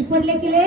ఇప్పుడు లెక్కలే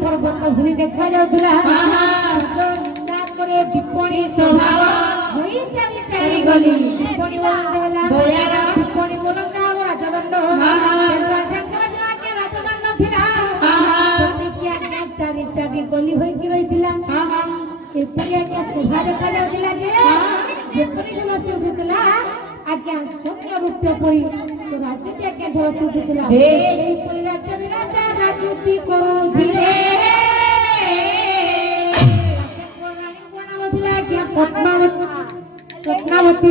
पर्वत भूमि देखा जाउथला टिप्पणी स्वभाव होई चाली चाली गली टिप्पणी बोला बोयार टिप्पणी बोलंगा राजदंड राजंकर जाके राजदंड फिरा प्रतिज्ञा के चाली चाली गली होई कि रहितला एपरिया के शोभा देखा जाउथला जे जेपरि जलसी उठितला आज्ञा सत्य रूप पई राज्य के जलसी उठितला हे राज्य विराजा राजनीति करू धीरे पद्मावती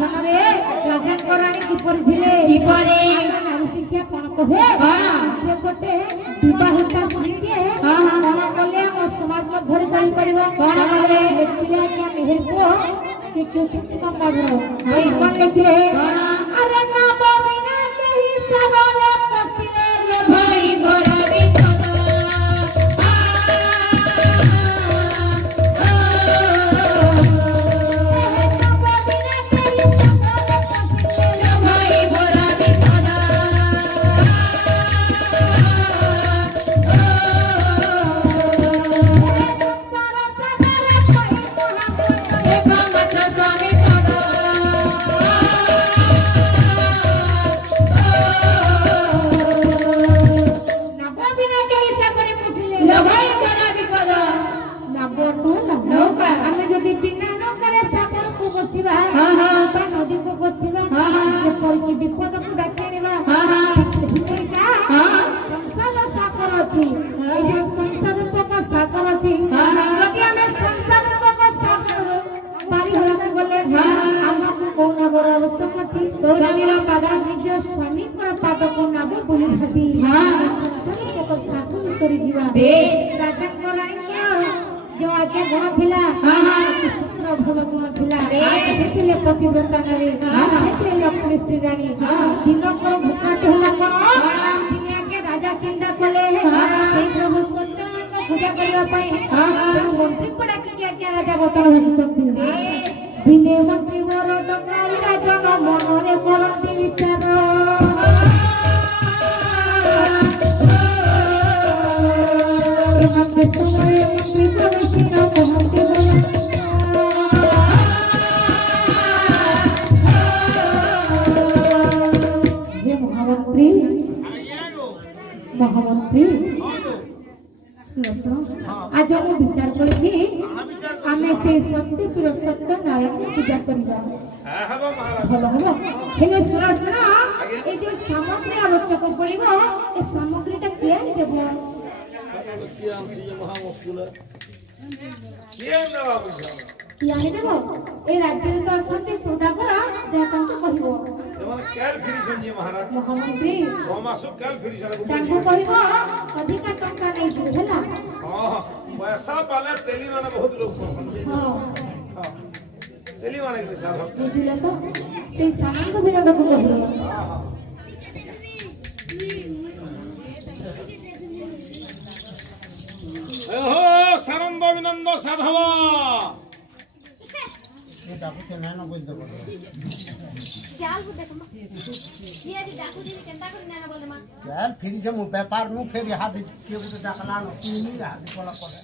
धनरे राजंकराणी किपरि भिले किपरि नारी शिक्षा कोन कहे जे कोटे विवाहिता स्त्रीके कोन कले ओ समाज मध्यरे चली परिबो कोन कले लेखिया के मेहरको के कुछ कम लागरो ओइ कोन लेखिले अरे ना बोबिना केही सबले पसिले ले भाई गोरबी महामंत्री ଆମେ ସେ ସତ୍ୟ ନାରାୟଣ ପୂଜା କରିବା। ହବ ମହାରାଜ ଭଲ ହବ। ହେଲେ ଶୁଣ ଏ ଯୋଉ ସାମଗ୍ରୀ ଆବଶ୍ୟକ ପଡିବ ଏ ସାମଗ୍ରୀଟା କିଏ ଆଣିଦେବ? କିଏ ଆଣିଦେବ? ଏ ରାଜ୍ୟରେ ତ ଅଛନ୍ତି ସୌଦାଗର ଯାହା ତାଙ୍କୁ କହିବ। ମହାମନ୍ତ୍ରୀ ତାଙ୍କୁ କହିବ ଅଧିକା ଟଙ୍କା ନେଇଯିବେ ହେଲା। पैसा पाले तेली माने बहुत लोग पसंद हां तेली माने के साथ बुझिला तो से सामान को बिना को कहलो। ओहो सरंब विनंद साधव ये डाकू के नाना बोल दे चाल को देखो ये दी डाकू दी केंता कर नाना बोल दे मां यार फिर जे मु व्यापार नु फिर हाथ के को डाकला न नहीं हाथ कोला पड़े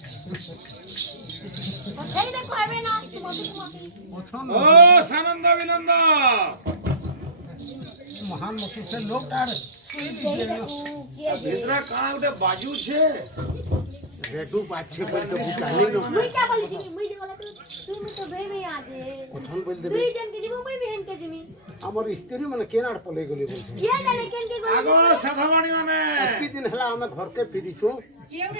ए देखो आवे ना मोती ओ सानंद विनंद महान मुखी से लोग तार भीतरा का उठे बाजू छे रेडू पाछे पर तो बुझाली न मुई क्या बोली जी मुई बोला तू तो बे में आ जे कोठन बोल दे दुई जन के जीवो मुई बहन के जिमी हमर स्त्री माने केनाड पले गली बोल ये जाने केन के गोली आगो साधवाणी माने एत्ती दिन हला हम घर के फिरी छु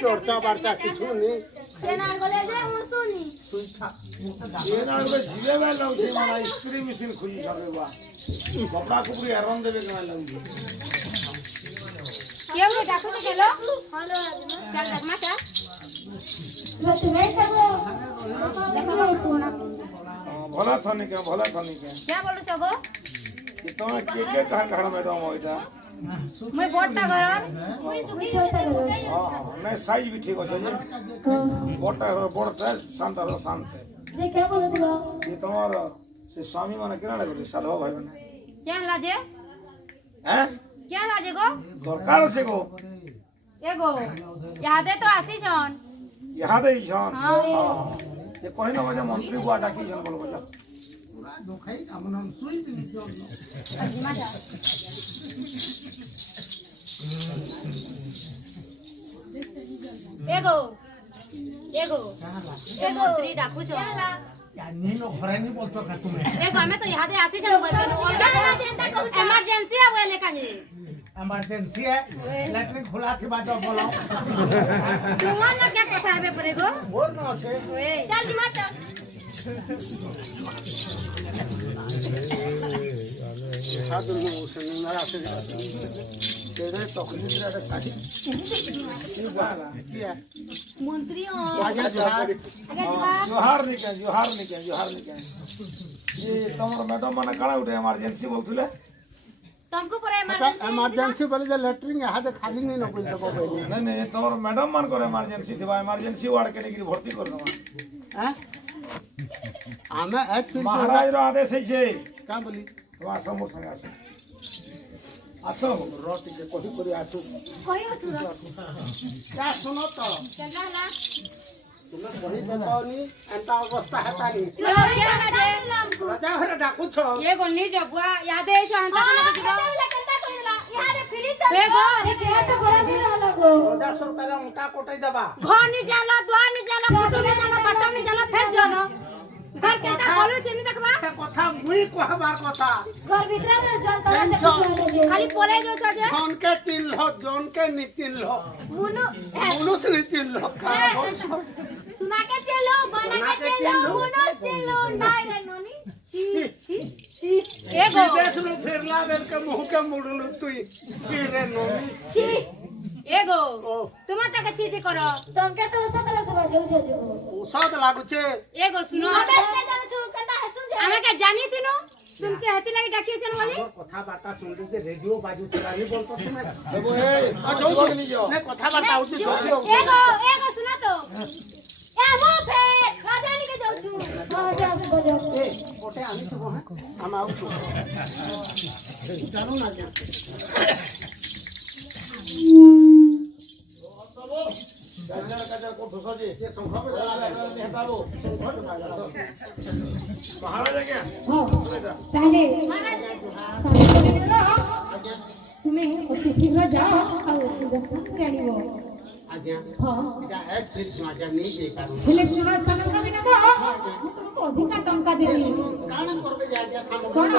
चर्चा वार्ता किछु नहीं सेना गोले जे ओ सुनी ये ना उठे जीवे बे लउछे माना स्त्री मशीन खुली सबे बा कपड़ा कुपड़ी हरन देबे के लउछे केउ रे डाकू के गेलो हेलो चल देख मा चा तो नहीं सबो देखो सोना भला थनी के क्या बोलु छगो कि तोमे के कहा मैडम होइता मैं बोटटा घर मुई सुखी छोटा हां नहीं साइज भी ठीक আছে যে বড়টা বড়টা শান্ত जे क्या बोल दिलो ये তোমার से स्वामी माने केना লাগে साधव भाई माने क्या लाजे हैं क्या लाजे गो दरकार আছে गो एगो यादे तो आसी छन यहाँ दे छन हां ये कहि न बजे मंत्री बुआ डाकी जन बोल बजा पूरा दुखई हमन सुई दिली मजा एगो एगो ए मंत्री डाकू छ या नीनो घरे नहीं बोलतो का तुम्हें एगो हमें तो यादे आसी छन बोल इमरजेंसी है वो लेका जी इमरजेंसी है लैट्रिन खुला थी बात बोलो तुमन ना क्या कथा है परे गो बोल न से चल जी मत हाथ में उसे मेरा से तेरे तकलीफ रे काटी ये बाला क्या मंत्री हो राजा जोहार जोहार निके ये तमर मैडम माने काला उठे इमरजेंसी बोलथले तुमको पर इमरजेंसी बोले जे लैट्रिन यहाँ से खाली नहीं न बोल सको नहीं नहीं तमर मैडम मान करे इमरजेंसी थिबा इमरजेंसी वार्ड के नेकी भर्ती कर दमा हैं हमें एक महाराज रो आदेश है छे का बोली वा समूह संग आसो रोटी के कोही करी आसु कोई तू क्या सुनो तो चला ला तुम्हें कोही देतौनी एंता अवस्था हेतानी क्या लाजे राजा हरे डाकू छो ये गोनी जबुआ यादे छ हंसा ना दिगा कंटा कोइला यारे फ्री चल ए गो अरे क्या तो बड़ा भी रहला गो 10 रुपया मोटा कोटाई दबा घर नहीं जाला द्वार नहीं जाला फोटो नहीं जाला बटन नहीं जाला फेर जानो घर के ता बोलू चिनी देखबा कथा मुई कहबार कथा घर भीतर में जनता जे खाली पोरे जो सजे जोन के तीन लो जोन के नी तीन लो मुनु मुनु से तीन लो सुना के चलो बना के चलो मुनु चलो नाय रे नोनी एगो विदेश रो फेरला बेल के मुंह के मुड़लु तुई फिरे नोनी छी एगो तुम्हारा का छी छी करो तुमके तो सब लगवा जाऊ जे उसाद लागु छे एगो सुनो हमें से जाने तू कता है सुन हमें के जानी तीनो तुम के हती लगी डाकियो चल वाली कथा बाता सुन ली जे रेडियो बाजू चला नहीं बोलतो तुम्हें देखो ए नहीं कथा बाता होती एगो एगो सुना तो ए मो पे राजानी के जाऊ छु हां जा बजा ए ओटे आनी तो है हम आउ छु जानू ना क्या कजर को ठोसजे ये संखा पे चला हटाबो महाराज क्या हां पहले तुम्हें अति शीघ्र जाओ और दर्शन करियो आज्ञा हां एटा एक फिर आज्ञा नहीं दे पारू हेले सुनो सनंद बिना कोण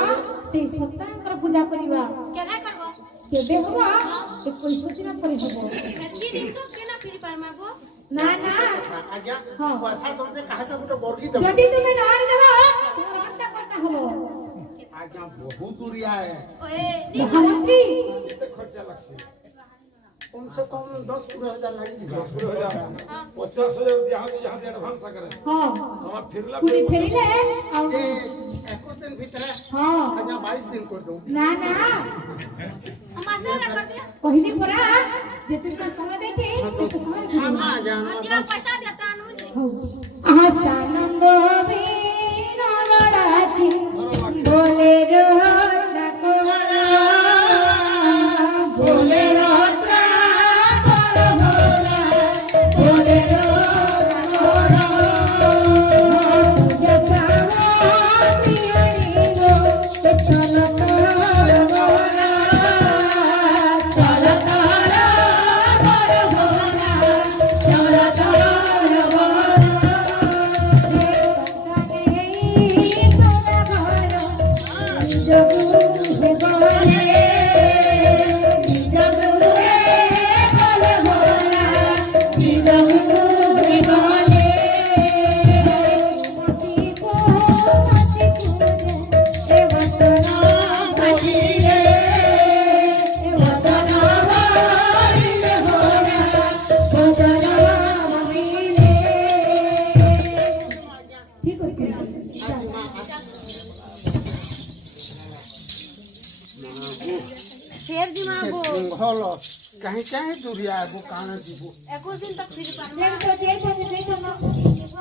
से सत्तांकर पूजा करिवा केना करबो केबे हुआ 21 दिन पर हबो एतकी दिन तो केना फिर परमाबो ना ना आज्ञा हाँ। पैसा तुमसे कहा था गोटे बर्गी दबो यदि तुमे नहर देबो रंडा करता हबो आज्ञा बहुत दूरिया है ओए महामंत्री କେତେ ଖର୍ଚ୍ଚ ଲାଗ୍ସି कम से कम 10-15 हजार लगी 50,000 दिया हो जहां एडवांस करे हां तमा फिरला पूरी फेरिले आ ये 21 दिन भीतर हां आज्ञा 22 दिन कर दो ना ना हम आसे कर दिया कहली परा जेते का समय देछि से समय हां आज्ञा दिया पैसा देता नु आसानंद बीन लड़ाती बोले रो डकोरा बोले रो बोले रो फेर दिमागो सिंघल कहीं कहीं दूरिया है वो काना जीवो 21 दिन तक फिर परमा देखो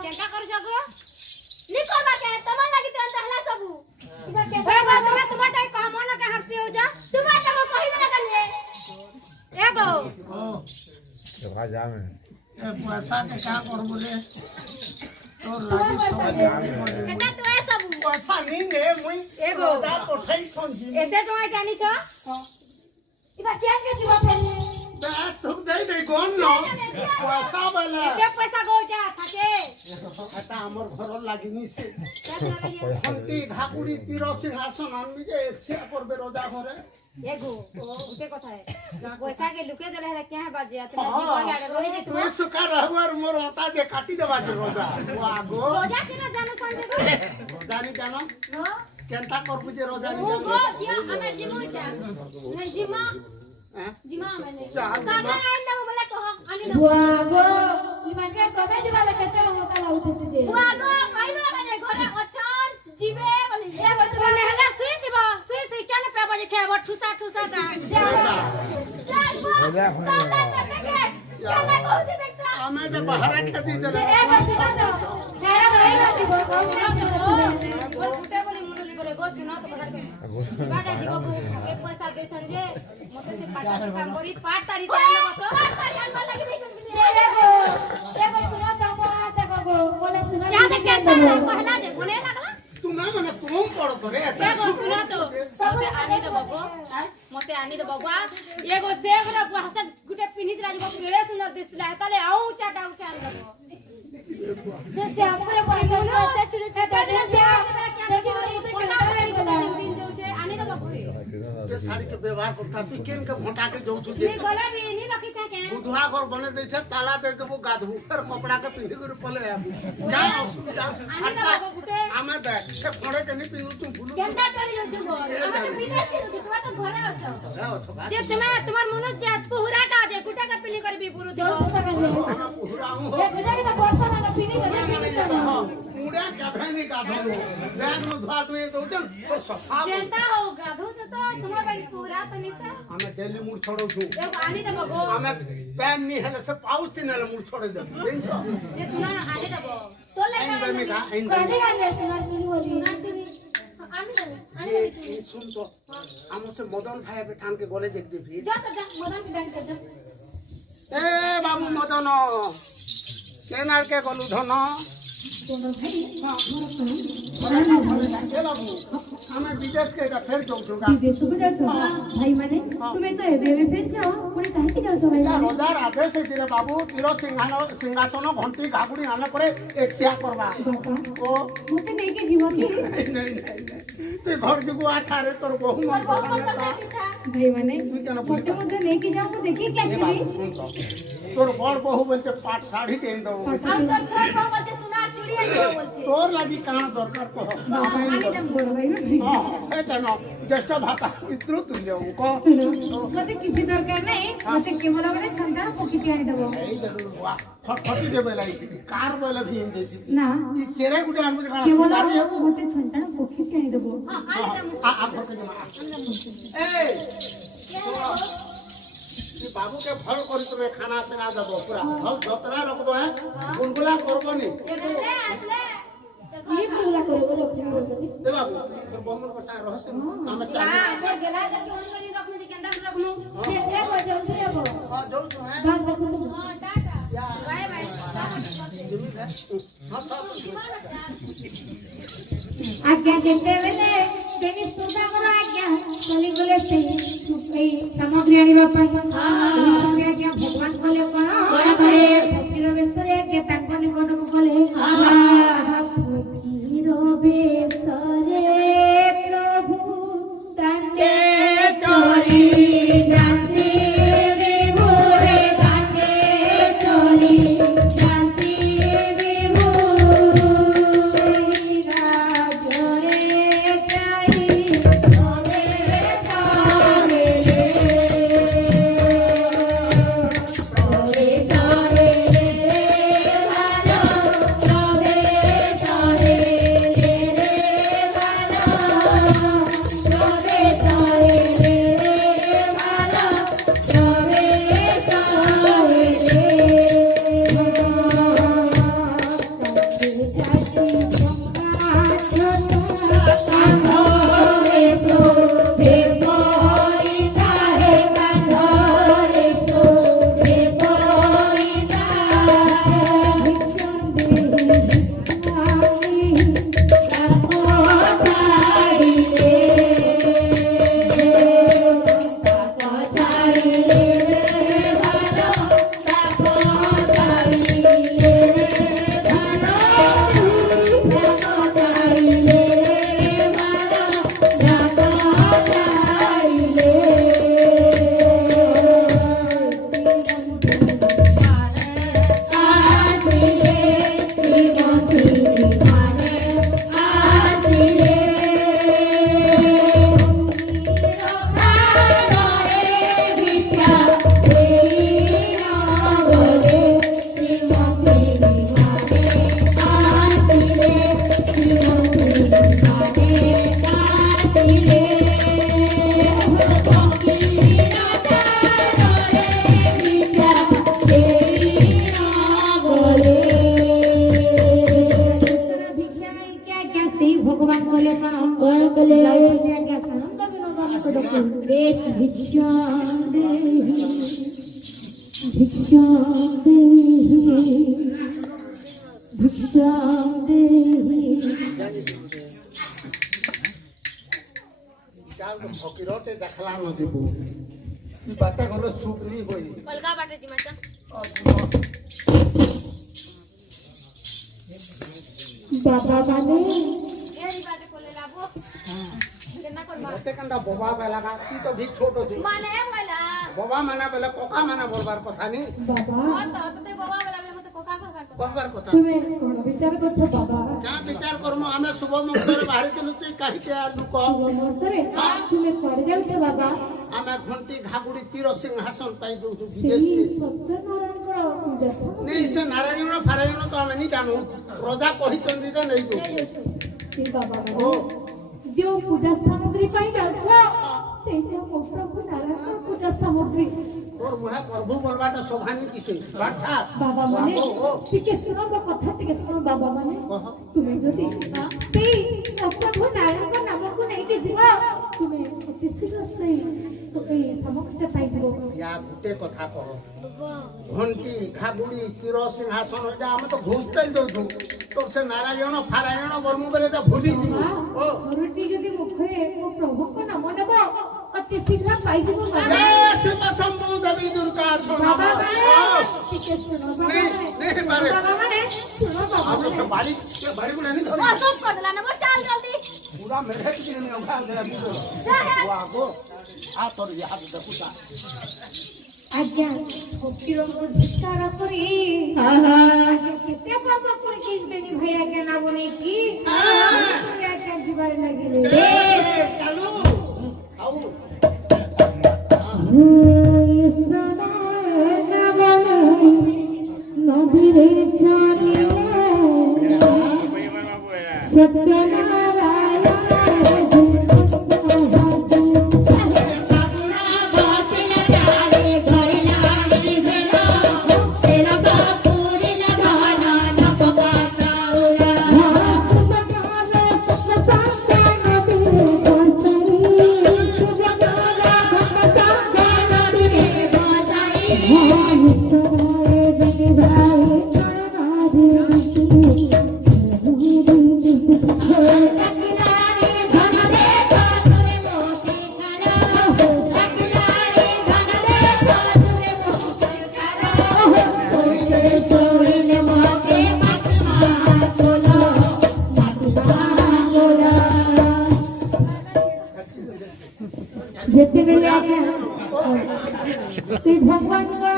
केनका कर जगो नी करबा के तमा लागि त हला सबु एगो तुम्हें तुम्हारे कह मन के हमसे हो जा तुम्हारे तक कहि ना लगले एगो राजा में ए पैसा के क्या कर बोले तो लागी सब एटा तो ए सबु पैसा नहीं ने मुई एगो दा पठाई फोन जी एते टका जानी छ इबा केन के जीवा फेरी दा तुम दे गोन न पैसा वाला एते पैसा गो जा थाके आता हमर घर लागिनी से केतना लगे घंटी घाकुड़ी तीर सिंहासन आनमी जे 100 पर बेरोजा घरे एगो उते कथा है पैसा के लुके देले है क्या बाजे अतने जीवा गाड़े रोई जे तू सुका रहू और मोर ओटा जे काटी देबा जे रोजा वो आगो रोजा के ना जानो संजे रोजा नहीं जानो हो केनता करबु जे रोजा वो नहीं गो दिया हमें जिमो क्या नहीं जिमा हैं जिमा मैंने चार सागर आइन ना बोले कहो आनी ना बुआगो इमाके कबे जबाले केते होता लाउते जे वो आगो कहि दो लगे घरे अचान जीवे बोली ए बतवा नहला सुई दिबा सुई से केन पे बजे खेबो ठुसा ठुसा दा जा क्या कहू दे देखता हमें तो बाहर खेती दे ए बसिना तो हेरा नहीं रहती गो और कुटे बोली मुने करे गो सुनो तो बता के बाटा जीवा को के पैसा दे छन जे मते से पाटा काम करी पाट तारी जान लगो तो पाट तारी आन लगी नहीं एगो सुना तो मोरा देखो गो बोले सुना क्या से कहता कहला जे बोले लागला तू ना मने तुम पड़ो तो रे एगो सुना तो मते आनी दे बगो मते आनी दे बगवा एगो सेवरा हसन गुटे पिनित राजबो केड़े सुंदर दिसला ताले आऊ चाटा उठा लगो से हमरे पैसा करते चुरी करते दे लेकिन दिन जो से आनी दे बगो ये साड़ी के व्यवहार करता तू केन के भोटा के जाऊ तू नी दे गले भी नी रखी था के बुधवा घर बने दे छे ताला दे के वो गाधू पर कपड़ा के पिंडी के पले आबू जा आनी दे बगो गुटे हमें देख के फोड़े के नहीं पिनु तू भूलू केनता चली जो हम तो विदेशी हो तुम तो घरे अछो रे जे तुम्हार मन जात पुहराटा जे गुटा का पिली करबी पुरु जो दिबो सका जे हम पुहराऊ हो ये गुजा के वर्षा ना पीनी मैं करे माने पीनी जाता चलो हूं मुड़ा का भैनी का धो बैग में धुआ तू ये तो जन और सफा जनता होगा धो तो तुम्हार भाई पूरा तनिसा हमें डेली मुड़ छोड़ो तू एगो आनी दे बगो हमें पैन नहीं है से पाउच तीन ले मुड़ छोड़ दे बेंचो जे सुना ना आनी दबो तो ले इन बे में का इन कहने का ले सुना तुनी बोली ये सुन तो हम से मदन भाई पे थान के गोले देख दे भी जा तो जा मदन के बैंक जा ए बाबू मदन केनार के गलु धन दोनों भाई ए बाबू हमें विदेश के फिर जाऊ छुगा विदेश को जाओ भाई माने तुम्हें तो एबे एबे फिर जाओ ପୁଣି କାହିଁକି ଯାଉଛ ଭାଇ এটা রোজার আদেশ হয়েছে রে বাবু তীর সিংহাসন ঘন্টি ঘাগুড়ি আনলে পরে একশিয়া করবা ও মতে নেইকে জীব কি তুই ঘর দিকে আঠারে তোর বহু মন পছন্দ ভাই মানে তুই কেন মতে মতে নেইকে যাও মু দেখি কি আসবি তোর বড় বহু বলছে পাট শাড়ি টেন দেবো তোর লাগি কাণ দরকার কহ বড় ভাই হ্যাঁ এটা ন জ্যেষ্ঠ ভাতা পিতৃ তুল্য কহ মতে কিছু দরকার নাই মতে কেবল মানে ছন্দা পকিটি আনি দেব এই দেখুন বাহ ফটফটি দে বেলাই কার বেলা দিয়ে দিয়েছি না চেরে গুটে আনবো কারণ কেবল সুপারি মতে ছন্দা পকিটি আনি দেব এই বাবুকে ভাল করে তুমি খানা পিনা দেব পুরা ভাল যতনা রাখবো হ্যাঁ গুনগুলা করবো নি কি পুরা করব দে বাবু তোর বন্ধুর কথা রহস্য আমি চাই হ্যাঁ যাও হ্যাঁ आज्ञा देते बेले तेनी सुधा करो आज्ञा चली गले से ए सामग्री आनिबा पई आज्ञा भगवान बोले कोन करे फकीर बेसरे के तांकनी कोन को बोले फकीर बेसरे प्रभु तांके चली जाती विभोरे तांके चली जाती ফকিরতে দেখলা নদীবু তুই বাটা গলে সুখ নি হই অলগা বাটে জিমাটা বাবা মানে এরি বাটে কোলে লাবো কেনা করবা এতে কান্দা বাবা বেলা তুই তো ভি ছোট তুই মানে বলা বাবা মানা বেলা কোকা মানা বলবার কথা নি বাবা তো বাবা বলা মতে কোকা কোকা বলবার কথা তুমি কোন বিচার করছো বাবা क्या विचार करमो हमें सुबह मुक्तर बाहर के लुसी कहि के आलू को মনসরে তুমি পড়ে যাওছো বাবা हमें घंटी घागुड़ी तीर सिंहासन पाई दउ সেই विदेशी সত্যনারায়ণଙ୍କର ପୂଜା नहीं से नारायण फारायण तो हमें नहीं जानू रोजा कहि चंदी रे नहीं दउ সেই বাবা ओ जो पूजा सामग्री पाई যাওছো সেইটা ମୋ ପ୍ରଭୁ ନାରାୟଣଙ୍କ ପୂଜା ସାମଗ୍ରୀ और मुहे प्रभु बोलबाटा शोभानी किसे बाठा बाबा माने टिके सुनो गो कथा टिके सुनो बाबा माने तुमे जति सेई प्रभु नारायणଙ୍କ नामକୁ ନେଇକି ଯିବ ତୁମେ ଅତି ଶୀଘ୍ର ସେଇ ସାମଗ୍ରୀଟା ପାଇଯିବ या गुटे कथा कहो घंटी घागुड़ी तीर सिंहासन एटा हम तो घुसते दउ तो से नारायण फारायण बर्मु बेले भूली जी ओ ଘରଟି ଯଦି ମୁଖରେ ମୋ ପ୍ରଭୁଙ୍କ ନାମ ନେବ ଅତି ଶୀଘ୍ର ପାଇଯିବୁ ବାବା। ଜୟ ଶିବ ଶମ୍ଭୁ ଦେବୀ ଦୁର୍ଗା ବାବା ଶରଣ। ଟିକେ ଶୁଣ ବାବା। ନେ ବାରେ ବାବା ମାନେ ଶୁଣ ବାବା। आप लोग बाड़ी के बाड़ी को नहीं धरी बस कर देला ना वो चाल जल्दी पूरा मेरे की नहीं होगा जरा भी वो आगो आ तोर ये हाथ देखुता ଆଜ୍ଞା ଗୋଟିରଙ୍କୁ ଧିକ୍କାର କରି ଆଜ୍ଞା କେତେ ପାପ କରିକି ବେନି ଭାଇ ଆଜ୍ଞା ନା ବନେଇକି ଆଜ୍ଞା ଯିବାରେ ଲାଗିଲେ। चालू आओ নদীরে চলে সত্যনারায়ণ যেতেবেলে আজ্ঞা সেই ভগবান বলে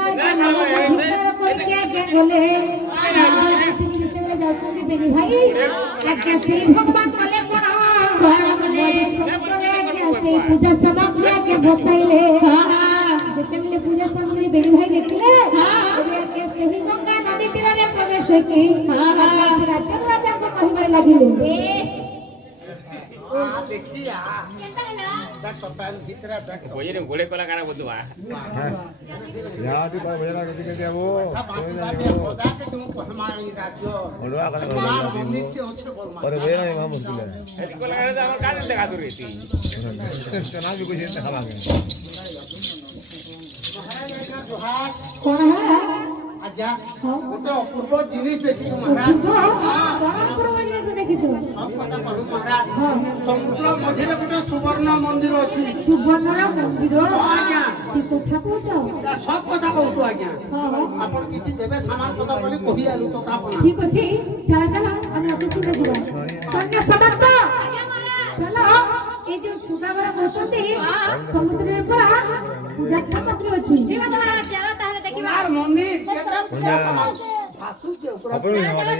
যাচ্ছি বেনি ভাই আজ্ঞা সেই ভগবান বলে সেই পূজা সামগ্রী আজ্ঞা বসাইলে যেতেবেলে পূজা সামগ্রী বেনি ভাই দেখলে সেই গঙ্গা নদী তীরে প্রবেশ কি রাজাকে কহিবারে লাগিলে देखिया केनता है ना देख पप्पा भीतर देख भोजन घोड़े कलाकार बोलतो हा यहाँ भी बात बजा के दिखे वो सब बात होता के तुम हमारे राज्य बोलवा कर हमार मम्मी के होते बोल और वे ना हम बोलते हैं ऐसी कलाकार तो हमारे काज देखा तो रहती तना भी कुछ नहीं खा लागे जोहार কোন হ্যাঁ आजा तो पूर्व जिनिस देखी तुम महाराज দেখিছো सब पता करू महाराज समुद्र मध्य गोटे सुवर्ण मंदिर अछि সুবর্ণর মন্দির आज्ञा কি কথা কইছো सब कथा कहतु आज्ञा হ্যাঁ आपण किछि देबे सामान पता बोली कहि आलु तो तापना ঠিক আছে চলা চলা আমি অফিসে যাব সৈন্য সমাপ্ত চলো এই যে সুগাবরা বসন্তি সমুদ্রের পর পূজা সামগ্রী আছে ठीक है तुम्हारा चलो ताहले देखिबा यार मंदिर केते पूजा फासु के ऊपर अपन हमारे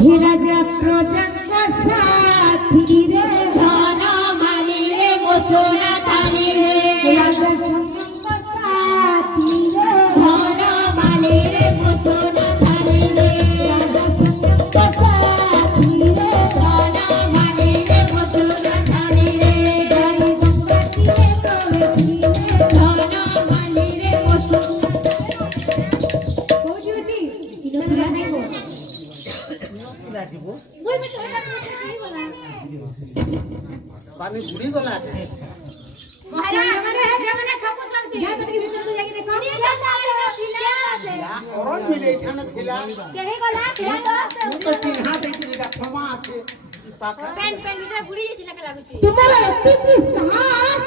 হে রাজা প্রজন্ম সাথী রে धन माली रे मोसोना थाली रे রাজা প্রজন্ম সাথী রে धन माली रे मोसोना थाली रे রাজা প্রজন্ম সাথী রে धन माली रे मोसोना थाली रे গাড়ি গঙ্গা তীরে প্রবেশী রে धन माली रे मोसोना কোজি আছে ইনো পুরা নাই গো लागिबो दुई मिनट होला नहीं बोला पानी बुड़ी गला महाराज जमने ठोको चलती যা তুমি ভিতরে যাই দেখো ये चलता है फिला या और मिले खाना खिला केही गला केही गला तो चिन्हा देती का क्षमा আছে पाखा पेन पेन मिठा बुड़ी जैसी लगे लागुची তোমার এতিকি সাহস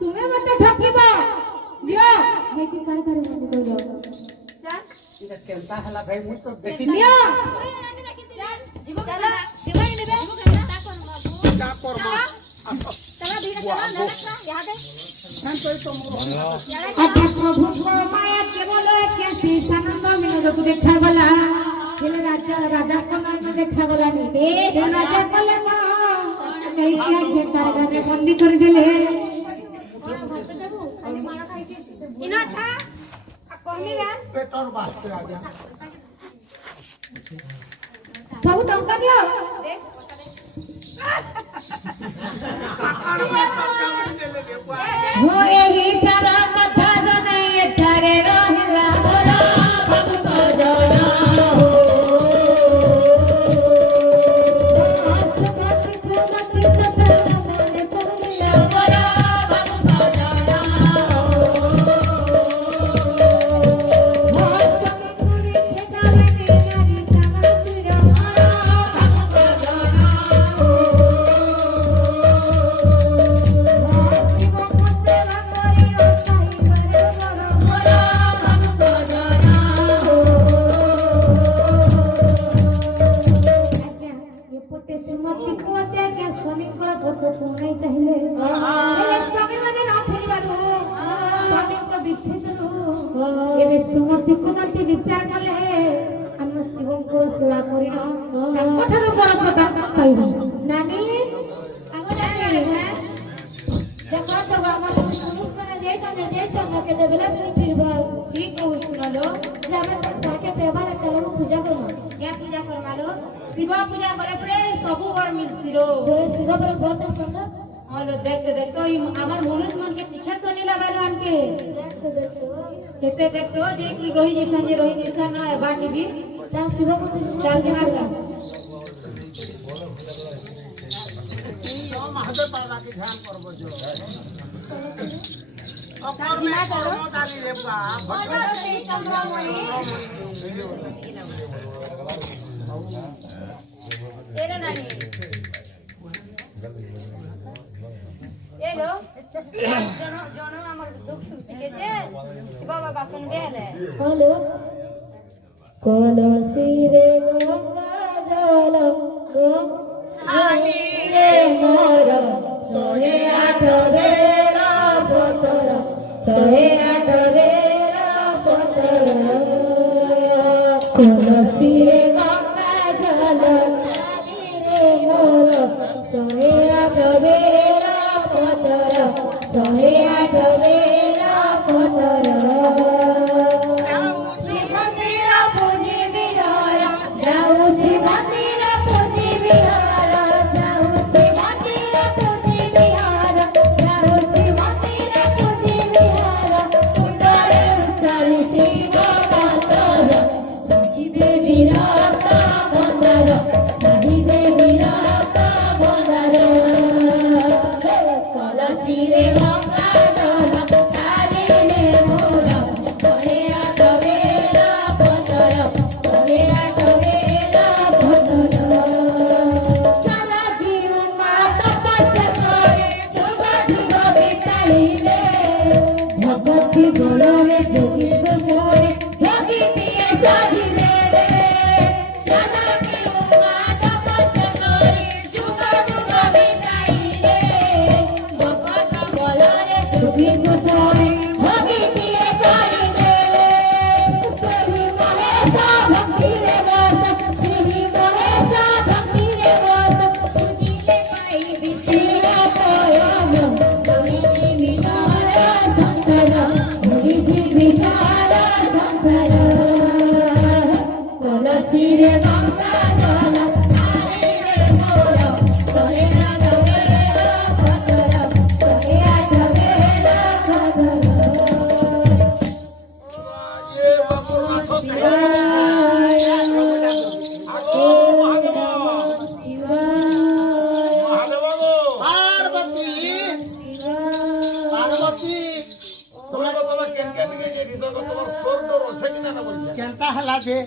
তুমি মতে ঠকিব লিও দেখি কার কার মতে কইলো चल इधर केंता हला भाई मुझ तो देखी লিও जीवो चला जीवो ने बे ता कोन बाबू का परमा चला धीरे चला नरक याद है संतोष तो मोर আচ্ছা প্রভু মায়া কেবল কেসি সানন্দ মিলনକୁ দেখাগলা ହେଲେ ରାଜା କନକ ଦେଖାଗଲା ନି ଏ ରାଜା କଲେ କଣ ନେଇକି ଆଜ୍ଞା କାରାଗାରରେ ବନ୍ଦୀ କରିଦେଲେ इना था कहनी बे पेटर बास्ते आ गया ସବୁ ଟଙ୍କା ଦିଅ हो ଏହି ତାର କଥା ଜଣେ ଏଠାରେ ରହିଲା ମୋର ବାବୁ ଜଣା ହୋ गोटे सुमति कोते के स्वामी को फोटो को नहीं चाहिए हेले स्वामी माने ना फेरिबारो स्वामी को विच्छेद एबे सुमति को नति विचार कले हम शिवं को सेवा करिनो कठारो बड़ प्रताप कइबो नानी आगो नानी देखो तो बाबा पुरुष माने जे चंद के देबला बिनी फिरबा ठीक को सुनालो जामे ताके पेबाला चलो पूजा करो क्या पूजा करमालो शिव पूजा करे परे सब वर मिलसिरो शिव पर गोटे सन हालो देख तो हमर मनुष्य मन के तीखा सनी लगालो हमके केते देख तो जे की रोही जैसा जे रोही जैसा ना है बाटी भी ता शिव मंदिर चल जना जा यो महादेव बाबा के ध्यान करबो जो अपर में कर्मचारी लेबा भगवान से चंद्रमणि तेरा नानी ये लो जनो हमर दुख सुख के बाबा बासन बेले हेलो कलसी रे गंगा जल आनी रे मोर 108 बेला पतर 108 बेला पतर कलसी रे गंगा जल रे मोर 108 बेला पतर 108 बेला पतर केनता हला दे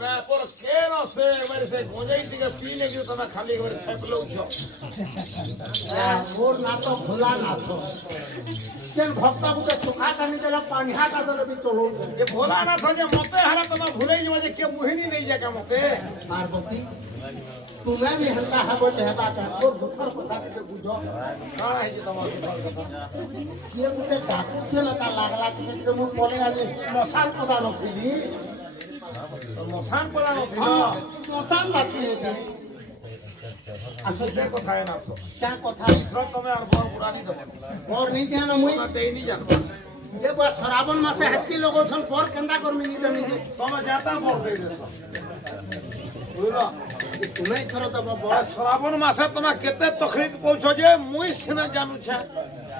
ना पर के न से मेरे से गोजई दिके पीने की तो खाली एक बार छेपलो छ मोर ना तो भुला ना तो केन भक्ता के सुखा टानी देला पानिहा का तो भी चलो ये भोला ना था जे मते हरा तमा भूले जे जे के मुहिनी नहीं जाका मते पार्वती तुम्हें भी हल्का है वो जहबा का और दुखर पता के बुझो काणा है जे तमा कथा ये मुझे डाकू से लगा लागला के मुंह बोले आले मसान पता न थी मसान पदा न थी हां श्मशान वासी है अच्छा दे कथा है ना तो क्या कथा इथरो तमे अनुभव पुरानी दबो और नहीं ध्यान मुई ना दे नहीं जानो ये बस श्रावण मासे हत्ती लोगो छन पर केंदा करमी नहीं दमी तमे जाता मोर दे दे बुझलो तुम्हें थरो तब बस श्रावण मासे तमे केते तकलीफ पहुंचो जे मुई सिना जानू छ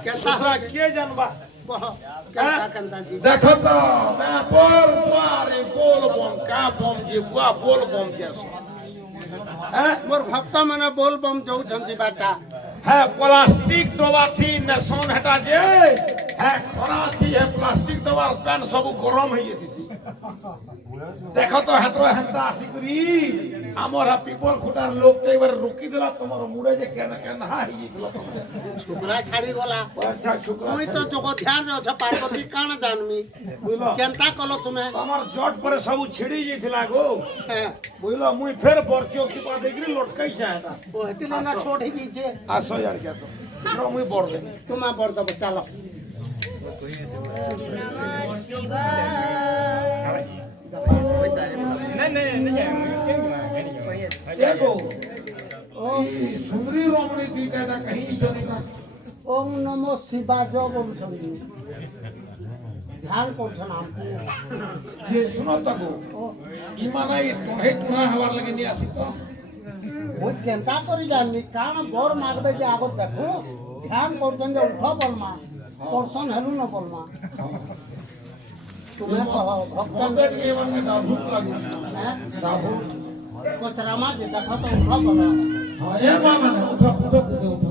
केता के जानबा केता केंदा जी देखो तो मैं बोल मारे बोल बम का बम जी बुआ बोल बम के हैं मोर भक्त मने बोल बम जाऊ छन जी बाटा है प्लास्टिक डोबा थी न सोन हटा जे है खरा थी है प्लास्टिक डोबा पेन सब गरम है ये थी देखो तो हतरो हंता आसी करी আমার পিপল খুটার লোকটা এবার রুকি দিলা তোমার মুড়ে যে কেন কেন হইছিল শুক্রা ছাড়ি গলা আচ্ছা শুক্র মুই তো জগ ধ্যান আছে পার্বতী কাণ জানমি বুঝলো কেনতা কলো তুমি আমার জট পরে সব ছিড়ি যাইছিলা গো হ্যাঁ বুঝলো মুই ফের বরচো কি পা দেখি লটকাইছে এটা ও হেতিলে না ছোট হয়ে গিয়েছে আসো यार কি আসো মুই বড় দেন তোমা বর দেব চালো देखो এই সুন্দরী রমণী দুইটা না কहीं চলে না ওম নমো শিবায় বলছন্তি ধ্যান করছেন আমকু যে শুনো তাকো ইমানাই টহে টুনা হবার লাগে নি আসি তো ওই কেনতা করি জানমি কারণ বর মাগবে যে আগত দেখো ধ্যান করছেন যে উঠ বলমা পরশন হেলু ন বলমা তুমি কহ ভক্তন মতে কে মানে না ভূত লাগু হ্যাঁ না ভূত কচরামা যে দেখো তো উঠ বল হ্যাঁ এ মামা না উঠো উঠো উঠো উঠো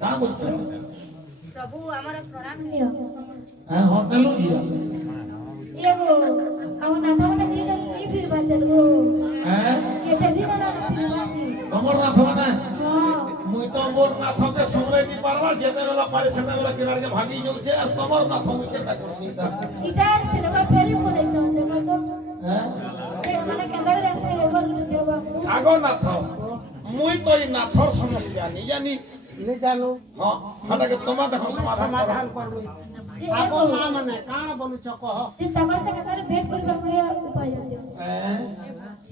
তা বলছো प्रभु हमारा प्रणाम নিও হ্যাঁ হোটেল দিয়া এগো আও নাথা মানে যে সব নি ফির বাতেল গো হ্যাঁ কেতে দিন না ফির বাতি তোমার নাথ মানে মুই তো মোর নাথকে সময় নি পারবা যেতে বেলা পারে সেতে বেলা কিনারে ভাগি যাচ্ছে আর তোমার নাথ মুই কেটা করছি এটা ইটা আসলে কই ফেরি বলে চাও দেখো তো হ্যাঁ এ মানে কেন্দা করে আসলে হেবার দেব আগো নাথ মুই তো এই নাথর সমস্যা নি জানি নি জানো হ্যাঁ হাটাকে তোমার দেখো সমাধান সমাধান করবি আগো না মানে কাণ বলুছ কহ যে তাকর সঙ্গে তারে ভেট করিবার কই উপায় আছে হ্যাঁ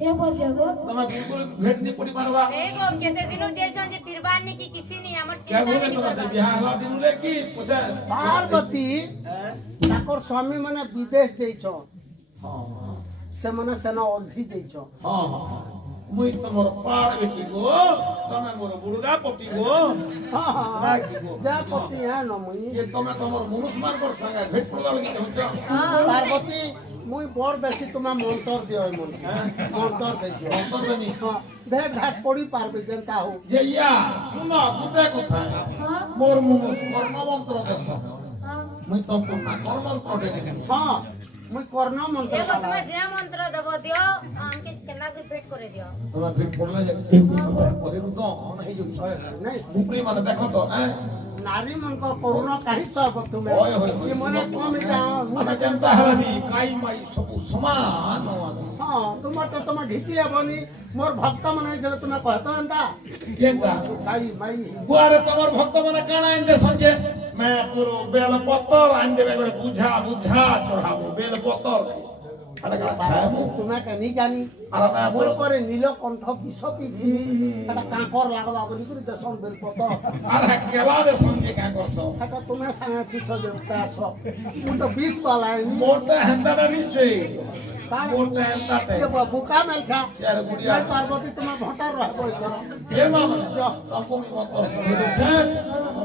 এ বল দেবো তুমি বিলকুল ভেট নি পড়ি পারবা देखो केते दिनो जेछन जे फिरबार ने की किछि नहीं हमर क्या चिंता बोले नहीं तुम्हारे करबा बिहार हला दिन ले की पूछे पार्वती ताकर स्वामी माने विदेश जैछ हां से माने सेना अल्धी जैछ हां मुई तमर पाड़ बेटी गो तमे मोर बुड़गा पति गो हां हां जा पति है न मुई ये तमे तमर मनुष्य मान कर संगे भेट पड़वा लगी होचा पार्वती मुई बर बेसी तुम्हें मंत्र दियो मन मंत्र दे दियो अंतर देनी हां भेट घाट पड़ी पारबे जनता हो जे या सुनो गुटे कथा मोर मनुष्य कर्म मंत्र देस मुई तुमको ना कर्म मंत्र दे देनी हां मुई कर्ण मंत्र देखो तुम जे मंत्र देबो दियो हमके केना भी भेट करे दियो तमे भेट पड़ले जे एक समय पदे तो नहीं जो नहीं ऊपरी माने देखो तो हैं नारी मन को करुणा काहे सब तुम्हें ओए होए ये मने कम का हमें जनता हलाबी काई माई सब समान होवानी हां तुम ढिची हेबनी मोर भक्त मने जले तुम्हें कहतो एंता केंता साई माई गुआरे तमर भक्त माने काना इंदे संजे मैं पुरो बेल पत्तर आन देबे बुझा बुझा चढ़ाबो बेल पत्तर अरे का खाबो तुम्हें कनी जानी अरे मैं मोर पर नीलकंठ विष पीथी एटा कांकर लागबा बोली करी दसन बेल पत्तर अरे केला दे संजे का करसो एटा तुम्हें संगे किछ जे पैस मु तो 20 वाला है मोटा हंदा नहीं से तार मोटा हंदा ते के बुका में था चार गुड़िया मैं पार्वती तुम्हें भटर रहबो करो ये मामा आपको मी मत सुनो छे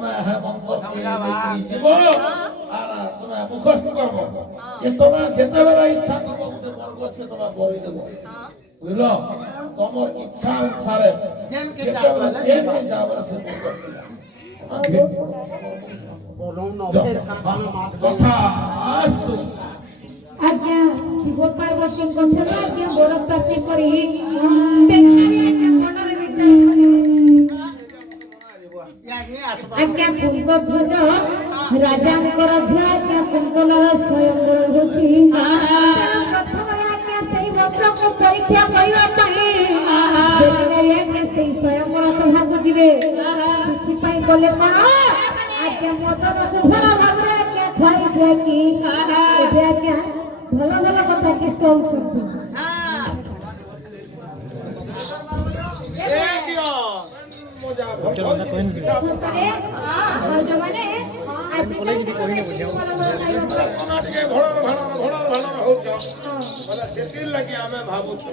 मैं है मंत्र जीवो आरा तुम्हें मुखस्त करबो ये तुम्हें जेते बेला इच्छा करबो मुझे वर्ग से तुम्हें बोली देबो हां बुझलो तमर इच्छा अनुसार जेम के जेम के जावला से बोलो न फिर कान मार कथा आसु আজ্ঞা শিব পার্বতী কন্যা আজ্ঞা বড় প্রাপ্তি করি দেখনারে মনরে বিচার করি या ये आसबा আজ্ঞা কুন্দ ধ্বজ রাজাঙ্কর ঝিয়া আজ্ঞা কুন্দল স্বয়ং রুচি প্রথমে আজ্ঞা সেই বস্ত্রକୁ পরীক্ষা କରିବା ପାଇଁ আজ্ঞা সেই স্বয়ংবর সভাକୁ ଯିବେ ସେଥିପାଇଁ କଲେ କଣ ଆଜ୍ଞା ମଦନକୁ ଭଲ ଭାବରେ ଆଜ୍ଞା ଖୁଆଇ ଦିଆକି ଏବେ ଆଜ୍ଞା ଭଲ ଭଲ କଥା କିସ୍ କହୁଛନ୍ତି ए दियो मजा ସତରେ ଯୋଉମାନେ ଆଜିକାଲି ଟିକେ ଭଳର ହଉଛ ବୋଲେ ସେଥିର ଲାଗି ଆମେ ଭାବୁଛୁ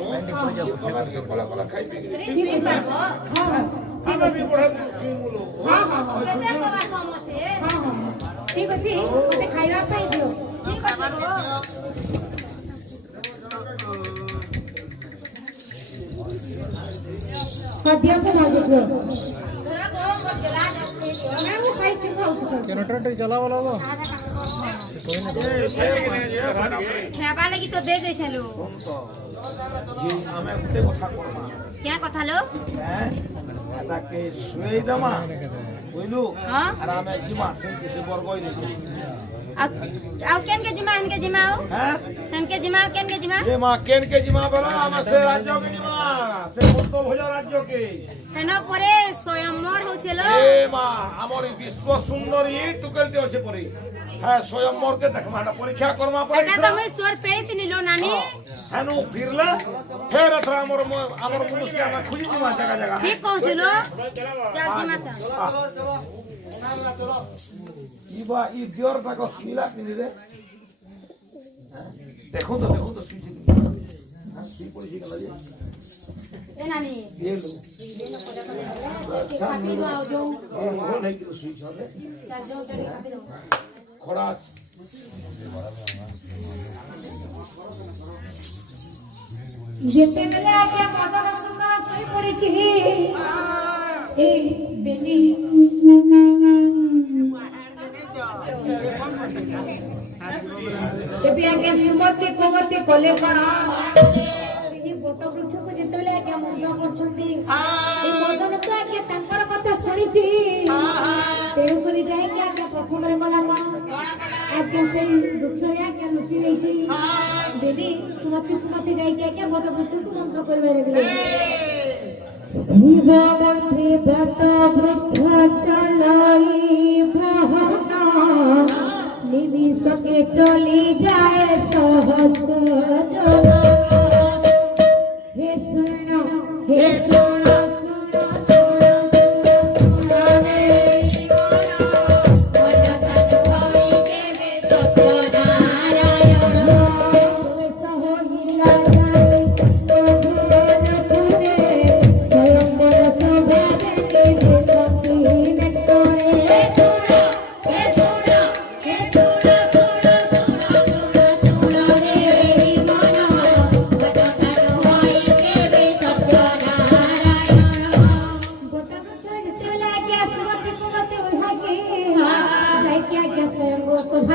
ଟିକେ କଲା କଲା ଖାଇ ପିଇ ଆମେ ବି ବଢା केते कबा कम छे ଠିକ ଅଛି ମତେ ଖାଇବା ପାଇଁ ଦିଅ ठीक আছে गो ଖାଦ୍ୟକୁ ମାଗୁଥିବ तोरा को गेला जाते दियो ମୁଁ ଖାଇଛି ଖାଉଛି जनरेटर चला वाला आधा खेबा लगी तो दे दे चलो ଆମେ ଗୋଟେ କଥା କରମା क्या कथा लो ତାକେ ଶୁଏଇ ଦେମା ବୁଝଲୁ हां ଆର ଆମେ ଯିମା ସେ କିଛି ବର୍ଗଇ ନେଇ ଆଉ केन के जिमा हो হ্যাঁ केन के जिमा ए मां केन के जिमा बोला हम से राज्य के जिमा से मुक्त भोज राज्य के हेनो परे स्वयंवर हो चलो ए मां हमर विश्व सुंदरी टुकलते होचे परे है स्वयंवर के देखमा परीक्षा करमा परे एटा तो मैं स्वर पे इतनी लो नानी हनु फिरला फेर अथरा हमर मनुष्य का खुजी जिमा जगह जगह ठीक कहू चलो चल जिमा चल इबा ई दियोर ता को सीला किनी रे देखो तो सीजी सी पड़ी जी गला ए नानी ये लो खापी दो आओ जो हो नहीं कि सुई छले चल जो जड़ी खापी दो खड़ा ଯେତେବେଳେ ଆଜ୍ଞା ମଦନ ସୁନ୍ଦର ଶୋଇ ପଡ଼ିଛି ଏ ବେନି ଏବେ ଆଜ୍ଞା ସୁମତି କୁମତି କଲେ କଣ ସେ ବଟ ବୃକ୍ଷକୁ ଯେତେବେଳେ ଆଜ୍ଞା ମନ୍ଦ କରୁଛନ୍ତି ଏ ମଦନ ତ ଆଜ୍ଞା ତାଙ୍କର କଥା ଶୁଣିଛି ତେଣୁକରି ଯାଇକି ଆଜ୍ଞା ପ୍ରଥମରେ ଗଲା କଣ ଆଜ୍ଞା ସେଇ ବୃକ୍ଷରେ ଆଜ୍ଞା ଲୁଚି ଯାଇଛି ବେନି ସୁମତି କୁମତି ଯାଇକି ଆଜ୍ଞା ବଟ ବୃକ୍ଷକୁ ମନ୍ତ୍ର କରିବାରେ ଲାଗିଲେ ଶିବ ମନ୍ତ୍ରୀ ବଟ ବୃକ୍ଷ ଚলাই ଭ୍ରମଣ নিমিষকে চলি যায় সহস্র জন হে শোন হে শোন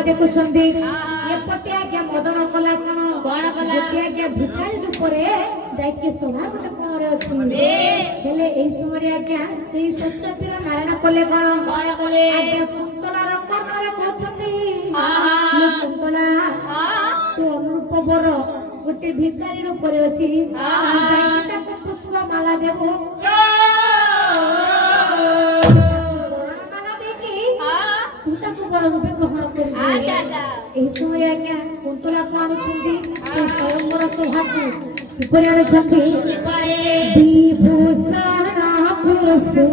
ଦେଖୁଛନ୍ତି ଏପଟେ ଆଜ୍ଞା ମଦନ କଲା କଣ ଆଜ୍ଞା ଭିକାରୀ ରୂପରେ ଯାଇକି ସଭା ଗୋଟେ କୋଣରେ ଅଛି ହେଲେ ଏଇ ସମୟରେ ଆଜ୍ଞା ସେଇ ସତ୍ୟପୀର ନାରାୟଣ କଲେ କଣ ଆଜ୍ଞା କୁନ୍ତଳାର କର୍ଣ୍ଣରେ କହୁଛନ୍ତି କୁନ୍ତଳା ତୁ ଅନୁରୂପ ବର ଗୋଟେ ଭିକାରୀ ରୂପରେ ଅଛି ଯାଇକି ତାକୁ ପୁଷ୍ପ ମାଲା ଦେବୁ এই সময় আজ্ঞা কুন্তলা আনুଛନ୍ତି ସେ ସ୍ୱୟଂବର ସଭାକୁ କିପରି ଆଣୁଛନ୍ତି ବିଭୂଷଣ ପୁଷ୍ପେ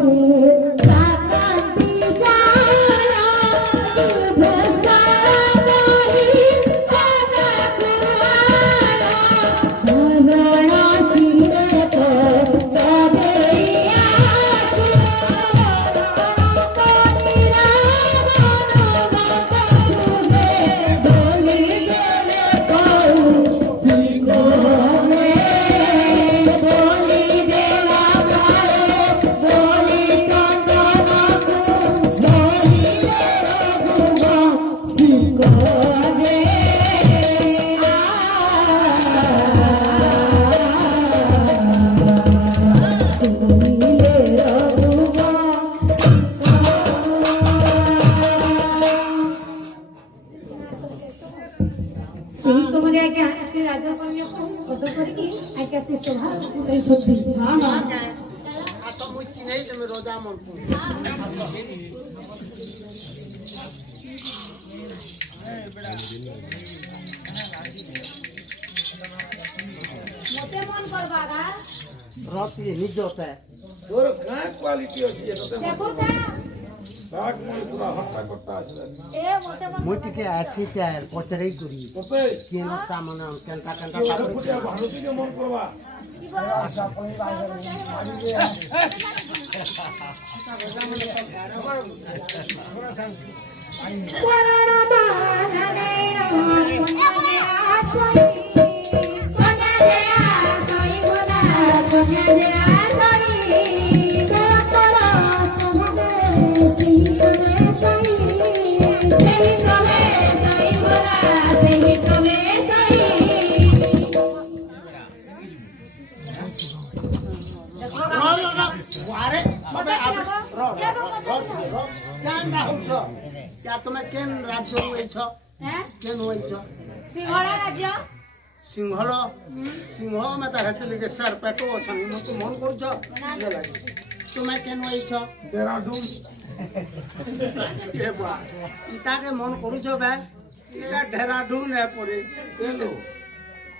तोर का क्वालिटी अछि तते बाग मोर पूरा हट्टा करता আছে মই টিকে আসিতে পচরেই করি तते কেন সামনে কেনটা কেনটা ফুটিয়া ভারতী কে মন করবা Hey, সবে কেনটা হচ্ছ তুমি কেন রাজ্য হয়েছ হ্যাঁ কেন হয়েছ সিংহড়া রাজ্য সিংহল সিংহ মতো হেতলি কে স্যার পেটো অছন মতো মন করছ তুমি কেন হয়েছ দেরাদুন এ বা ইটাকে মন করুছ বে এটা ঢেরাডুন হে পরে এলো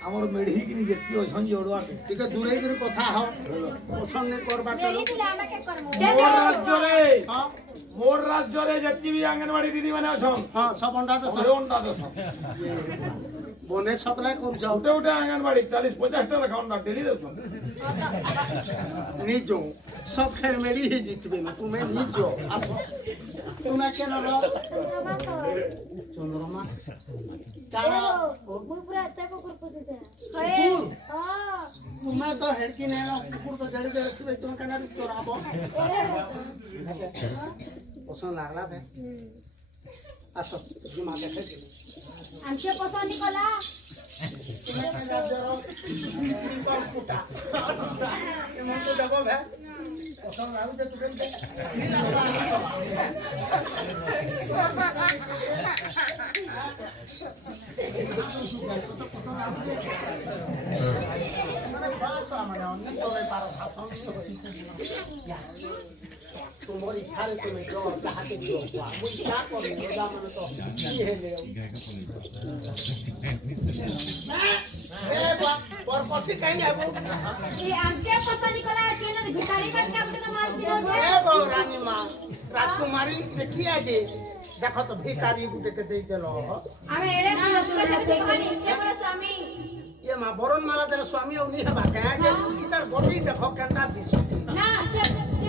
আমার মেঢ়িকিনি যেতি অছন জড়ুয়া ଟିକେ ଦୂରେଇକିରି କଥା ହ ପସନ୍ଦ ନେଇ କରବା ଚलो ଦେଇଥିଲେ ଆମେ କେ କରମୁ মোর রাজ্যরে ହଁ মোর রাজ্যরে যেতি বি অঙ্গনবাড়ি দিদি মানে অছন ହଁ ସବଣ୍ଡା ତ ঘরে অন্ডা দছ ବନେ ସପ୍ଲାଏ କରୁଛ ওটা ওটা অঙ্গনবাড়ি 40-50 টাকা অন্ডা ডেলি দেছ ନିଜ ସବ ଖେଳ ମେଡି ହେଇଯିବେ ନା ତୁମେ ନିଜ ଆସ ତୁମେ କେନ ର ଚନ୍ଦ୍ରମା କାଣ ମୁଁ ପୁରା ଏତେ କୁକୁର ପୁଷିଛେ କୁକୁର? ହଁ ତୁମେ ତ ହେଡକି ନେଲ କୁକୁର ତ ଜଳି ଜଳି ଥିବେ ତୁମେ କେନ ଚୋରାବ ପସନ୍ଦ ଲାଗଲା ବେ ଆସ ଜିମା ଦେଖେ ଆମକେ ପସନ୍ଦ କଲା ତୁମେ ରାଜ୍ୟର କୁଟା ଏମାନଙ୍କୁ ଦେବ ବେ ପସନ୍ଦ ଲାଗୁଛେ ତୁମେ ତୁମର ଇଚ୍ଛାରେ ତୁମେ ଯାହାକେ ଦିଅ ମୁଁ ଇଚ୍ଛା କରିନି ରଜା ମାନେ ତ କି ହେଲେ ପର ପଛେ କାହିଁ ଆବୁ ଏ ଆମକେ ପସନ୍ଦ କଲା କେନ ଭିକାରୀ ବାଟ କାମଟେ ତ ମାରଛି ଏ ବୋ ରାনী ମା ରାଜକୁମାରୀ ଦେଖି ଆଜି ଦେଖ ତ ଭିକାରୀ ଗୁଟେ ଦେଇଦେଲ ଆମେ ଏଡେ ସୁନ୍ଦର ସେତେ କହାନି ସେ ବଡ଼ ସ୍ୱାମୀ ଏ ମା ବରণ ମାଲା ଦେଲେ ସ୍ୱାମୀ ଆଉ ନି ହେବା କାହିଁ ଯେ ତାର ବଡି ଦେଖ କେନ୍ତା ଦିଶୁଛି ନା ସେ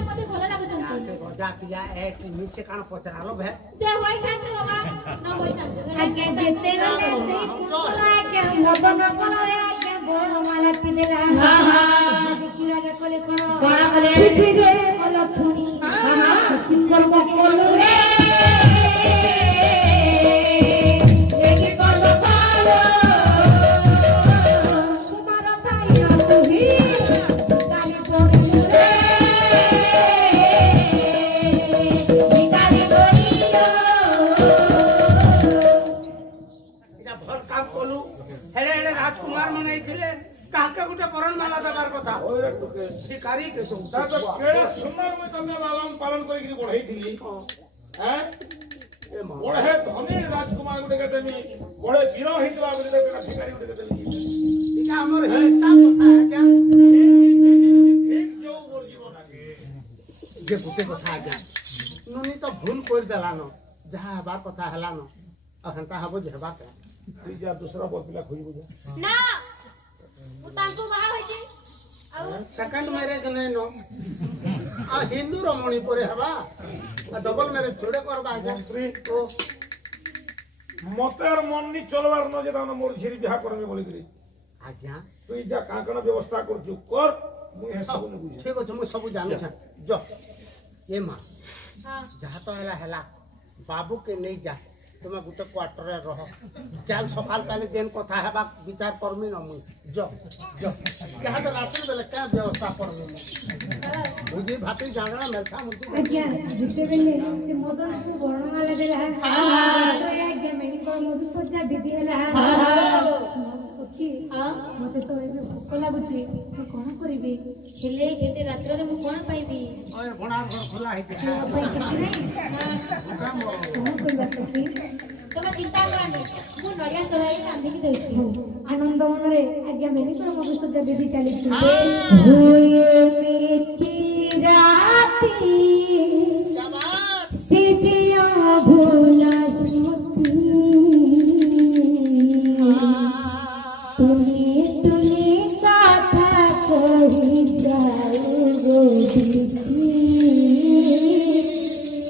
ମତେ ଭଲ ଲାଗୁଛନ୍ତି ସେ ରଜା ପିଲା ଏକ ନିଚେ କାଣ ପଚରାलो ଭେ ସେ ହୋଇ ଥାନ୍ତି ବାବା ন ହୋଇ ଥାନ୍ତି ଆଜ୍ଞା ଯେତେବେଳେ ସେଇ କୁକୁର ଆଜ୍ଞା ମଦନ କଲେ ଆଜ୍ଞା ବରମାଲା ପିନ୍ଧିଲା ଦେଖିଲାରେ କଲେ କଣ କଲେ ଚିଠିରେ ଅଲଥୁଣି କର୍ମ କଲୁ ରେ ଏକି କଲ କାলো କୁମାର ଭାଇ ତୁହି କାଲି ପଡୁ ରେ ଭଲ କାମ କଲୁ ହେଡେ ହେଡେ ରାଜକୁମାର ମାନେ ହେଇଥିଲେ କାହାକେ ଗୋଟେ ବରଣ ମାଲା ଦେବାର କଥା ଭିକାରୀ କେ ସବୁ তা তো কেড়ে সুন্দর মই তুমি লালন পালন করি কি বড়াইছিলি হ্যাঁ ଏ ମା বড়ে ধনী রাজকুমার গুটে দেমি বড়ে বীর হইতবা বলি দেবে ভিখারি গুটে দেমি এটা আমার হেস্তা কথা আজ্ঞା ঠিক जो बोल जीवन आगे যে গুটে কথা আজ্ঞା নুনি তো ভুল করে দেলানো যাহা হেবার কথা হেলানো ଆଉ ହେନ୍ତା ହବ ଯେ ହେବା କେ তুই যা দুসরা বপিলা খুঁজবু যা ନା ମୁଁ ତାଙ୍କୁ ବାହା ହୋଇଛି ଆଉ ସେକେଣ୍ଡ ମ୍ୟାରେଜ ନାଇଁ ନ ଆଉ ହିନ୍ଦୁ ରମଣୀ ପରେ ହେବା ଡବଲ ମ୍ୟାରେଜ ଛୋଡ଼େ କରବା ଆଜ୍ଞା ଓ মতে আর মন নি চলবার ন যে তানো মোর ঝিরি বিহা করবে বলি করি ଆଜ୍ଞା তুই যা কাকণ ব্যবস্থা করছু কর মুই হে সব বুঝি ଠିକ ଅଛି ମୁଁ ସବୁ ଜାଣୁଛେ ଯ ଏ ମା ହଁ ଯାହା ତ ହେଲା ବାବୁକେ ନେଇ ଯା ତୁମେ ଗୋଟେ କ୍ୱାର୍ଟରରେ ରହ ଚାଲ ସକାଳ କାଲି ଯେନ୍ କଥା ହେବା ବିଚାର କରମି ନ ମୁଇଁ ଯ ଯାହା ତ ରାତ୍ରି ବେଲେ କାଁ ବ୍ୟବସ୍ଥା କରମି ମୁଁ ବୁଝି ଭାତି ଜାଣା ମେଲଖା ମୁଦି ଆଜ୍ଞା ଯେତେବେଳେ ସେ ମଦନକୁ ବର୍ଣ୍ଣମାଲା ଦେଲା ଆଜ୍ଞା ମେଡ଼ିକାଲ ମଧୁସଜ୍ଜା ବିଧି ହେଲା ସଚି ମତେ ତ ଏବେ ଭୋକ ଲାଗୁଛି ମୁଁ କଣ କରିବି ହେଲେ ଏତେ ରାତ୍ରରେ ମୁଁ କଣ ପାଇବି ଓଏ ଭଣା ଘର ଖୋଲା ହେଇଛି ମୋ ପାଇଁ କିଛି ନାହିଁ କଣ କରିବା ସଖୀ ତମେ ଚିନ୍ତା କରନି ମୁଁ ନଡ଼ିଆ ସରାଇ ରାନ୍ଧିକି ଦେଉଛି ଆନନ୍ଦ ମନରେ ଆଜ୍ଞା ମେଡ଼ିକାଲ ମଧୁସଜ୍ଜା ବିଧି ଚାଲିଛି ହୁଏ ମିଠି ରାତି ସିଜିଆ ଭୁଲା ସ୍ମୃତି ତୁମେ ତୁମେ କଥା କହି ଯାଉ ଗୋବିନ୍ଦୀ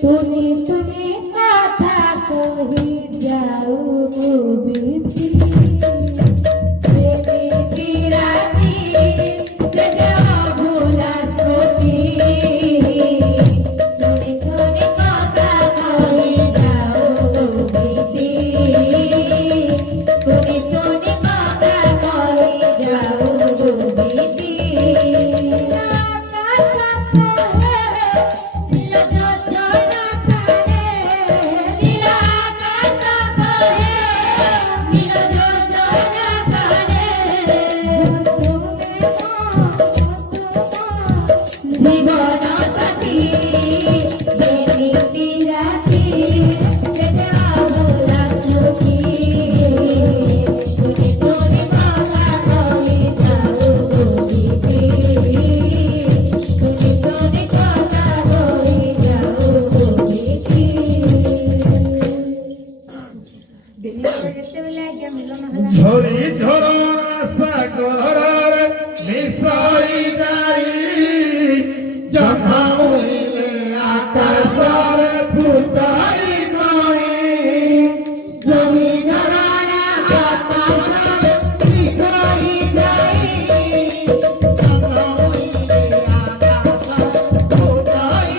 ତୁମେ ତୁମେ କଥା କହି ଯାଉ ଗୋବିନ୍ଦୀ ରାତି ସେ ଭୁଲା ସ୍ମୃତି ତୁମେ ତୁମେ କଥା କହି ଯାଉ ଗୋବିନ୍ଦୀ ତୁମେ ତୁମେ କଥା କହି ଯାଉ ଗୋବିନ୍ଦୀ ঝরি ঝরনা সাগরের মিশাই যাই জন্মা হইলে আকাশরে ফুটাই নাই জমি ধরানা আকাশরে মিশাই যাই জন্মা হইলে আকাশরে ফুটাই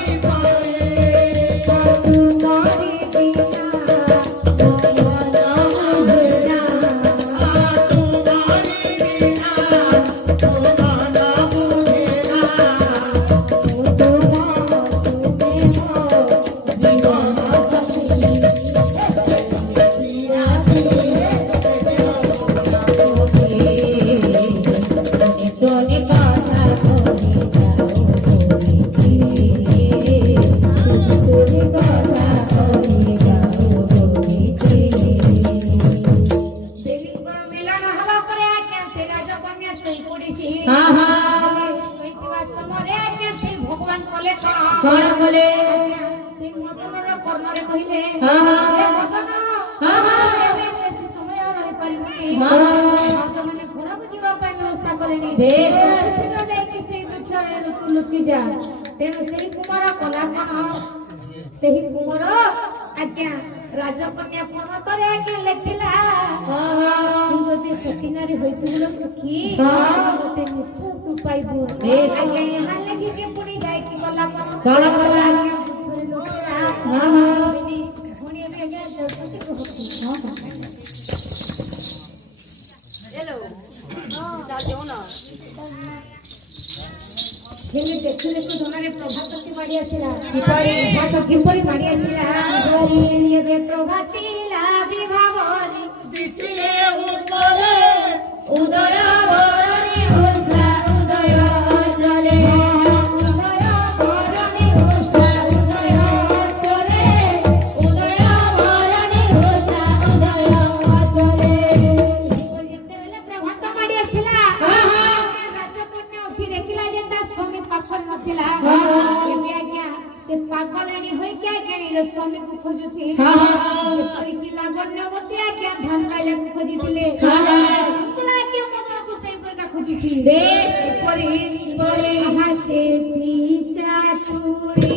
দেবীଙ୍କର ମିଳନ ହବା ପରେ ଆଜ୍ଞା ସେ ରାଜକନ୍ୟା ଶୋଇ ପଡ଼ିଛି। ଶୋଇଥିବା ସମୟରେ ଆଜ୍ଞା ସେ ଭଗବାନ କଲେ କଣ କଲେ? ସେ ମଦନର କର୍ଣ୍ଣରେ କହିଲେ ହେ ମଦନ, ଏବେ ବେଶୀ ସମୟ ରହିପାରିବୁନି। ଭକ୍ତମାନେ ଘୋଡ଼ାକୁ ଯିବା ପାଇଁ ବ୍ୟବସ୍ଥା କଲେଣି। ଶୀଘ୍ର ଯାଇକି ସେଇ ବୃକ୍ଷରେ ଲୁଚି ଯା। ତେଣୁ ସେଇ କୁମାର କଲା କଣ? ସେହି କୁମାର ଆଜ୍ଞା ରାଜକନ୍ୟା ପର୍ବତରେ ଆଜ୍ଞା ଲେଖିଲା ତୁ ଯଦି ସତୀ ନାରୀ ହୋଇଥିବୁଲ ସୁଖୀ ଗୋଟେ ନିଶ୍ଚୟ ତୁ ପାଇବୁ। ଆଜ୍ଞା ଏହା ଲେଖିକି ପୁଣି ଯାଇକି ଗଲା କଣ କଲା? ଆଜ୍ଞା ପୁଣି ଲେଖିଲା ପୁଣି ଏବେ ଆଜ୍ଞା ଯାଉଛନ୍ତି କୁହନ୍ତି ହେଲେ ଦେଖିଲେ ତ ଜଣରେ ପ୍ରଭାତଟି ମାଡ଼ି ଆସିଲା। କିପରି ମାଡ଼ି ଆସିଲା? ଏବେ ପ୍ରଭାତି ଲାଭି ଭାବରି ଦିଶିଲେ ଉପରେ ଉଦୟ ବରଣୀ ଉଷା ଉଦୟ ଚଲେ ଉଦୟ ବରଣୀ ଉଷା ଉଦୟ ଚଲେ ଉଦୟ ବରଣୀ ଉଷା ଉଦୟ ଚଲେ। ଯେତେବେଳେ ପ୍ରଭାତ ମାଡ଼ି ଆସିଲା ରାଜକନ୍ୟା ଉଠି ଦେଖିଲା ଯେ ତା ସ୍ୱାମୀ ପାଖରେ ନଥିଲା। ଏବେ ଆଜ୍ଞା ସେ ପାଗଳାନୀ ହୋଇକି ଆଜ୍ଞା ନିଜ ସ୍ୱାମୀକୁ ଖୋଜୁଛି। ଯେପରିକି ଲାବଣ୍ୟବତୀ ଆଜ୍ଞା ଭାଙ୍ଗାଇଲାକୁ ଖୋଜିଥିଲେ ଆଜ୍ଞା ମଦନକୁ ସେଇ ପରିକା ଖୋଜୁଛି। ଏପରି ଚାତୁରୀ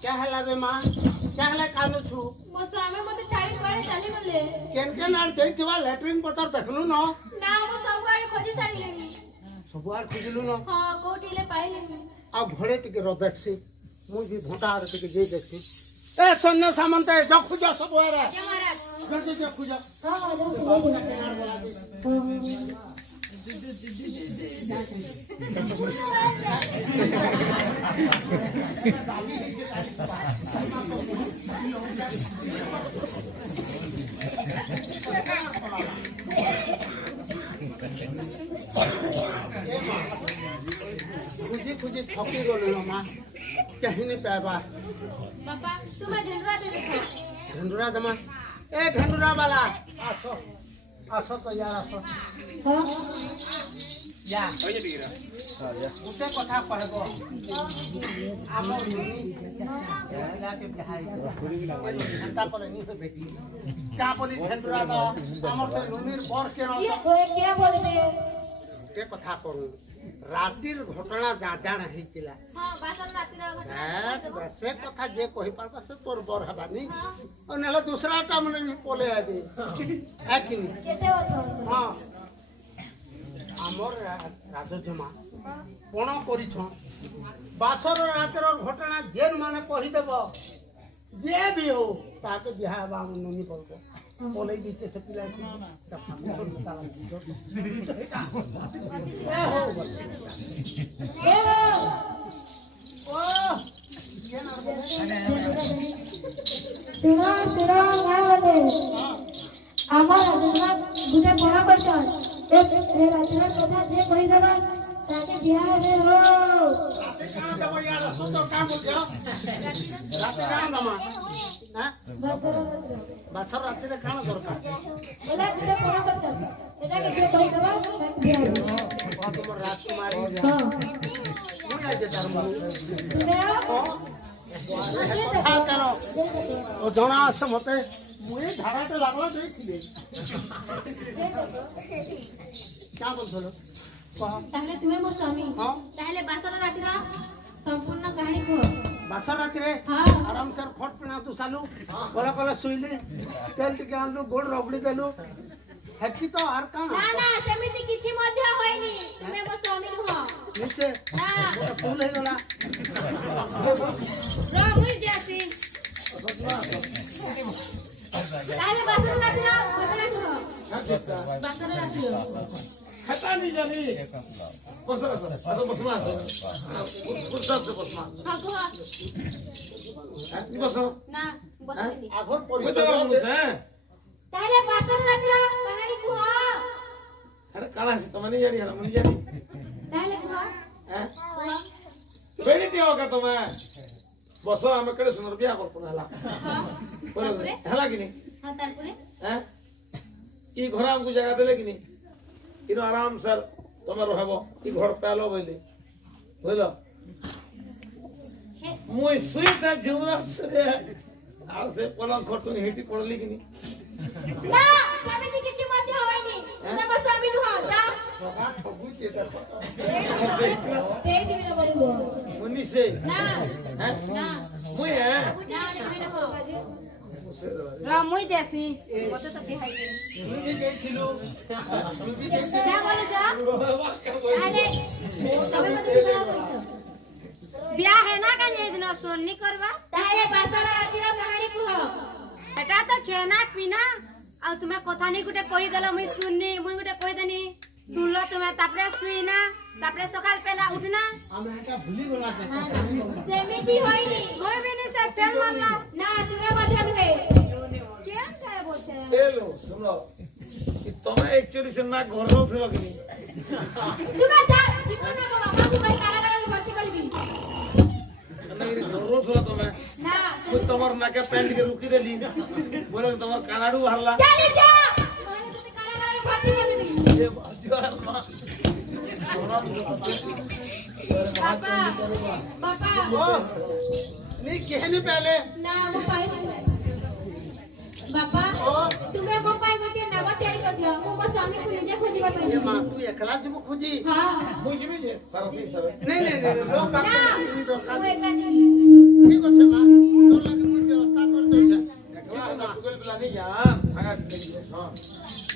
क्या हला बे माँ क्या हला कानू छु ମୋ ସ୍ୱାମୀ ମତେ ଛାଡି କୁଆଡେ ଚାଲିଗଲେ। केन केन आड़ देइथिबा लैट्रिन पतर देखलु न ନା ମୁଁ ସବୁଆଡେ ଖୋଜି ସାରିଲିଣି। सब आड़ खुजलु न ହଁ କୋଉଠି ହେଲେ ପାଇଲିନି। आ घोड़े टिके रो देखसी मु भी घोटा आड़ टिके जे देखसी ए सैन्य सामंत ए जख खुजा सब आड़ जल्दी जख खुजा खुजी खुजी थकी गलु माँ कहीं नहीं पाएबा बाबा तुम्हें झंडुआ दे देखो झंडुरा जमा ए झंडुरा वाला आसो आसो तो यार आसो या गुटे कथा कहबो आम पिला के बिहाई घंटा पर नहीं होबे का बोली झंडुरा दा हमर से लुमिर बर के न क्या बोलबे के कथा करू रातिर घटना जाण हेतिला हां बासन रातिर बस बस से कथा जे कहि पारबा से तोर बर हबानी और नेला दूसरा टा मने भी पोले आबे है कि नहीं केते अछो हां हमर राजजमा कोण करिछ बासर रातिर घटना जेन माने कहि देबो जे भी हो ताके बियाह बा ननी पड़बो बोले दीचे से पिला सुनो सुनो गावले আমার রাজনা বুঝে পড়া করছন এ রাজনা কথা যে কই দেবা তাকে বিয়া হবে হো काना देबो यार सुतो काम हो रात काना दमा हां बासर रातिर काना दरकार বলে বুঝে পড়া করছন এটাকে যে কই দেবা তাকে বিয়া হবে तुम राजकुमारी হ্যাঁ मुई आज धर्म দেও हां करो ओ जणा आस मते मुई धाराटे लागला देखिले क्या बोलछलो कह তাহলে তুমি মো স্বামী हां তাহলে বাসন রাतिर संपूर्ण कहानी को बासर रातिरे हां आराम से फट पिना तू सालू कोला कोला सुइली तेल टिके आनलू गोड़ रगड़ी देलू हेकी तो आर काना ना ना सेमिति किछि मध्य होइनी तुमे मो स्वामी नुह नीचे ना फूल हे गला मुई जासी ताले बासन रातिर घटना को बासन रातिर खाता नहीं जानी बस अरे बसमा पुस्तक से बसमा हागो नहीं बसो ना बसली आघर कोई तो काम परिचय है ताले बासन रातिर कहानी को अरे काला से तुम नहीं जानी हम नहीं जानी ताले को हैं बेटी होगा तुम्हें बसो हम कड़े सुनर बिया कर पुनला हां तारपरे हला कि नहीं हां तारपरे हैं ई घर हमको जगह देले कि नहीं इनो आराम से तुम रहबो ई घर पालो बोली बुझलो मुई सुईता जुमरा से आ से पलंग खटुन हेटी पड़ली कि नहीं ना सेमिति किछि मध्य होइनी तुमे मो स्वामी नुह जा तेज भी न बोलिबो उन्नी से ना हैं ना मुई है ना नहीं ना मुई जैसी मते तो बिहाई मुझे देखिलू क्या बोले जा ताले तबे मते बियाह करछो बियाह है ना का जे दिन सोनी करबा ताले बासर रातिर कहानी को एटा तो खाना पीना आ तुम्हें कथा नहीं गुटे कहि देला मुई सुननी मुई गुटे कहि देनी सुनलो तुम्हें तापरे सुईना तापरे सकाल पेला उठना हमें का भूली गला सेमिति होइनी होय बिनी से फेर मारला ना तुम्हें मध्य नुहे क्या करे बोलते ए लो सुनो कि तुम्हें एक्चुअली से ना घर रो थे कि नहीं तुम्हें जा जीवन को बाबा को भाई कारागार में भर्ती करबी नहीं घर रो थे तुम्हें ना कुछ तुम्हार नाके पैंट के रुकी देली बोले तुम्हार कानाडू हरला चली जा मोहले तुम्हें कारागार में भर्ती कर देबी ये बाजूर मां पापा पापा नहीं कहने पहले ना वो पाई बापा तुम्हें वो पाई गटे नवा तैयारी कर दिया मो स्वामी को निजे खोजिबा ये पई मां तू एकला जीव खोजी हां मुझे भी ये सारथी सर नहीं नहीं नहीं लोग बात ना नहीं तो वो एक जी ठीक আছে মা তোর লাগি মোর ব্যবস্থা করে দেছে टुकड़े तो लगे यार सागा हां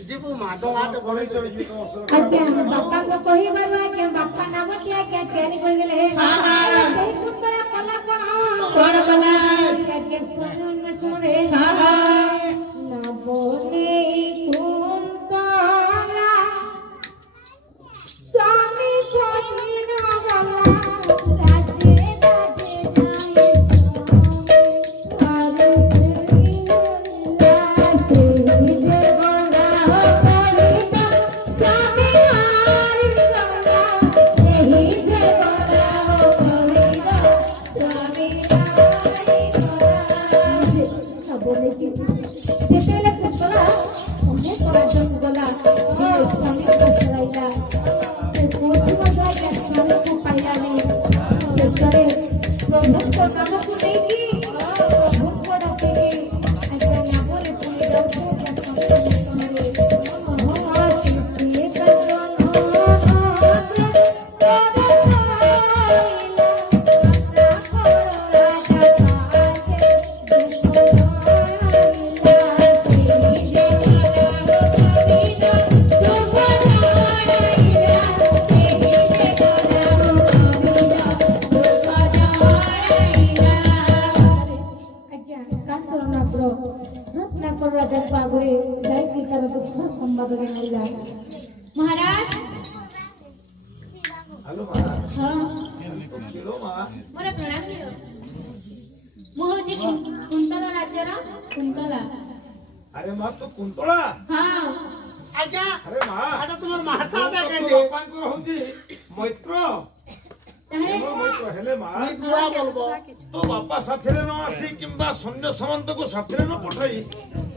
जीबू मा डोलाटे भरे चले जी तो क्या बापा को कही बाबा के बापा नाम क्या क्या तैयारी कर गेले हां हां सुंदर कला कोन कला के सुन सुने हां ना बोले कौन कला स्वामी कोई ना गला राजे राजे जाए स्वामी स्वामी मदद मिला महाराज हेलो माँ हाँ हेलो माँ मोर प्रणाम लियो मु होची कुंतला राज्यर कुंतला अरे माँ तो कुंतला हाँ आज्ञा अरे माँ आज्ञा तुम्हार महासा तो कहते बापा को होंगी मैत्र ताहे मैत्र हेले माँ मैं दुआ बोलबो तो बापा साथीरे न आसी किंबा सैन्य सामंत को साथीरे न पठाई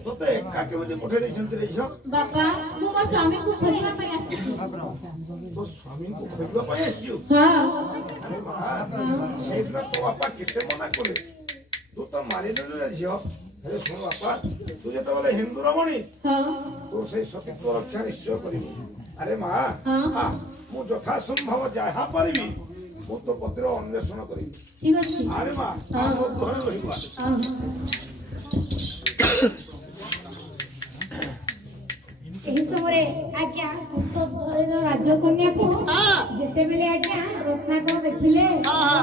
तोते एका केमिति पठाई देछन्ति रे झ बापा मु मो स्वामी को खोजिबा पई आसी तो स्वामी को खोजबा पाई आसियो हाँ अरे माँ सेदिन तो बापा केते मना करे तू तो मारि देलु रे झ अरे सुन बापा तू जेते बोले हिंदू रमणी हाँ तो से सतीत्व रक्षा निश्चय करिबी अरे माँ हाँ मु यथा संभव जाहा परिबी मु तो पत्र अन्वेषण करिबी ठीक अछि अरे माँ हम घर रहिबा हाँ ଏହି ସମୟରେ ଆଜ୍ଞା କୁନ୍ତଳ ରାଜକନ୍ୟା କୁ हां ଯେତେବେଳେ ଆଜ୍ଞା ରତ୍ନାକର ଦେଖିଲେ हां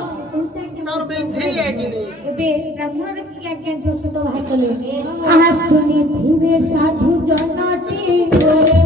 तोर बेंझी है कि नहीं ଏବେ ବ୍ରାହ୍ମଣ ଦେଖିଲେ ଆଜ୍ଞା ଯଶୋଦ ବାହାର କଲେ ଆହା ଶୁଣିଥିବେ ସାଧୁ ଜନଟି ବୋଲେ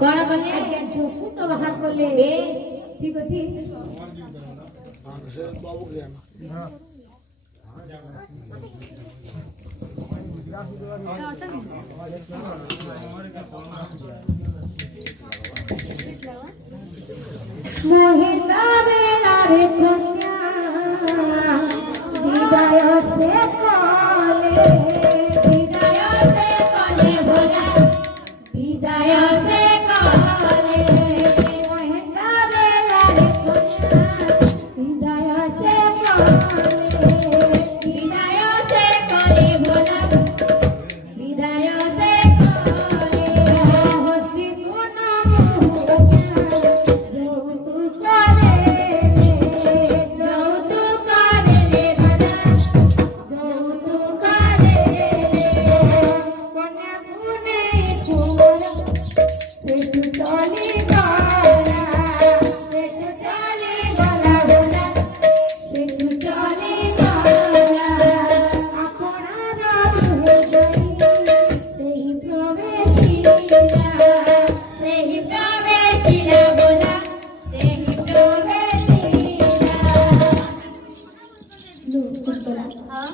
कौन कले ଯଶୋଦ ବାହାର କଲେ ଠିକ ଅଛି মহিলা বেলারে কন্যা বিদায় সে কলে भोला विदाय से कहले মহিলা বেলারে কন্যা বিদায় সে কলে विदाय से कहले भोला विदाय से कहले হস্তি সোনা যৌতুক করে যৌতুক করে ভোলা যৌতুক করে কন্যা গুনে কুমার সেতু চলি গলা সেতু চলে গলা ভোলা সেতু চলি গলা আপনার হৃদয় সেই প্রবেশিলা ସେହି ପ୍ରବେଶିଲା ଭୋଲା ସେହି ପ୍ରବେଶିଲା କୁନ୍ତଳା ହଁ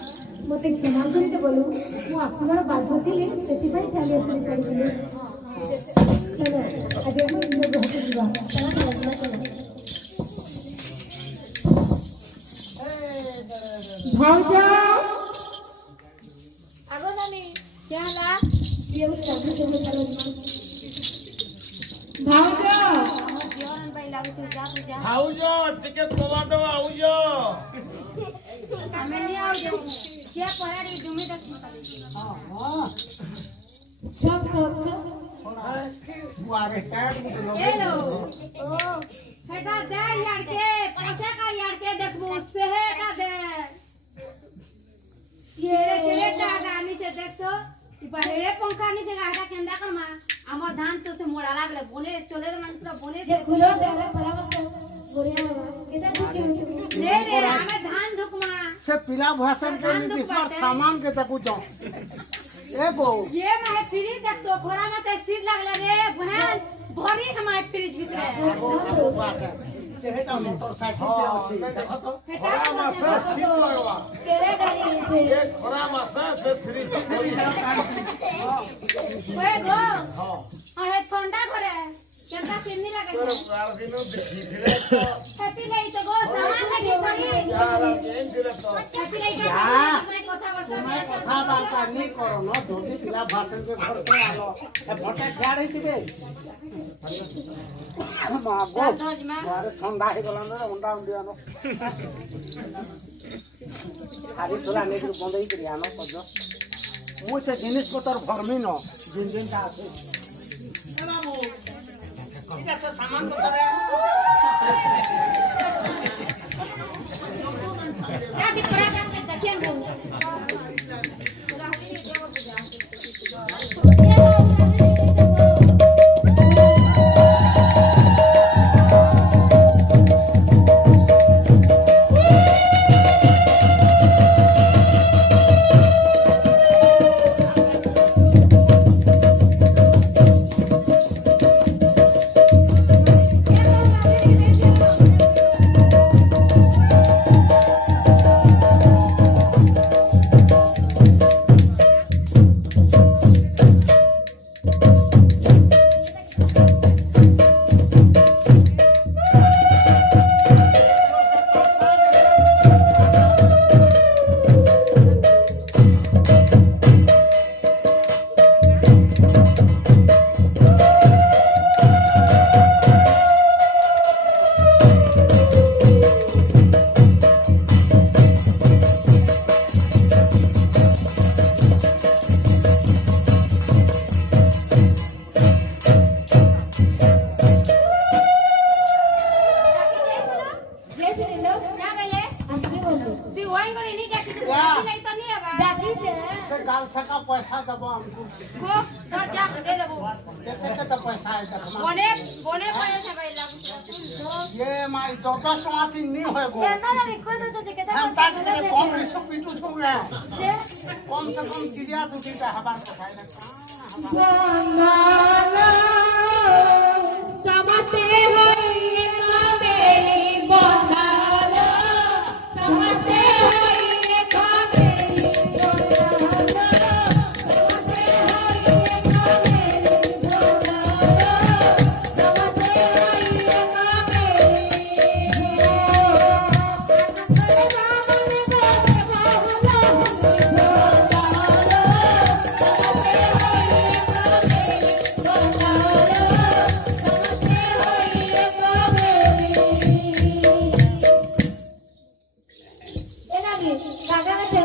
ମତେ କ୍ଷମା କରିତେ ବୋଲୁ ମୁଁ ଆସିବାର ବାଧ୍ୟ ଥିଲି ସେଥିପାଇଁ ଚାଲି ଆସିଲି ଛାଡ଼ିଥିଲି ଚାଲ ଆଜି ଆମେ ନିଜ ଗ୍ରହକୁ ଯିବା ଭାଉଜ ଆଗ ନାନୀ क्या ହେଲା ଇଏ ଗୋଟେ ରାଜୁ ସବୁ ଚାଲ ଭାଉଜ ଆମ ଝିଅରନ୍ ପାଇଁ ଲାଗୁଛି ଯା ପୂଜା ଆଉଜ ଟିକେ ଟମାଟୋ ଆଉଜ ଆମେ ନି ଆଉ ଯାଉ କିଏ ପଳାଡ଼ି ଜମି ଦେଖି बुआरे टाइट मुझे ए लो ओ हेटा दे यार के पैसा का यार के देखबो से हेटा दे ये रे गानी से देखो बाहरे पंखा नी से गाड़ा केंदा करमा हमर धान तो से मोड़ा लागले बोले चले रे मन पूरा बोले ଯେ ଫୁଲ ଦେଲେ ଖରାପ ବଢିଆ ହବ କେତେ ଛୁଟି दे रे हमें धान धुकमा से पिला भाषण के निस्वार सामान के तकु जाओ ए गो ये मैं फ्रिज देख तो घोड़ा में तो सीट लगले रे बहन भरी हमारे फ्रिज भीतर वो बात है से हेटा मोटरसाइकिल पे अछि देखो तो ଖରା ମାସ ଶୀତ ଲାଗବା କେତେ ଗାଡି ଅଛି ଏ ଖରା ମାସ ସେ ଫ୍ରିଜ ओए गो हां हे ठंडा करे केता केनी लागे ବାର ଦିନ ଦେଖିଥିଲେ ତ हेती नहीं तो गो सामान लगी करी यार କେନ୍ ଥିଲେ ତ हेती नहीं तो କଥା तुम्हें बता कथा बार्ता नहीं करो न जोदी पिला भाषण के घर पे आलो ए भटा खाड़ हितिबे मां गो दोज में बारे ठंडा हे गलन रे अंडा उंडियानो खाली थोड़ा नेक बंद ही करियानो सजो ମୁଁ ସେ ଜିନିଷ ପତ୍ର ଭରମି ନ ଜିନ ଜିନଟା ଅଛି ଏଇଟା ତ ସାମାନ ପତ୍ର जा दी परा काम के देखिए बहु से गाल सका पैसा दबो हमको को सर जा दे देबो केते तो पैसा है तक बोने बोने पैसा भाई लागू ये माई 10 टका तीन नहीं होय गो केना ना कोई तो जे केता हम ताक के कम रिसो पीटू छु रे से कम से कम चिड़िया दूधी का हवा खाए ना समस्ते होई कामेली बंगालो समस्ते होई कामेली बंगालो समस्ते होई कामेली बंगालो समस्ते होई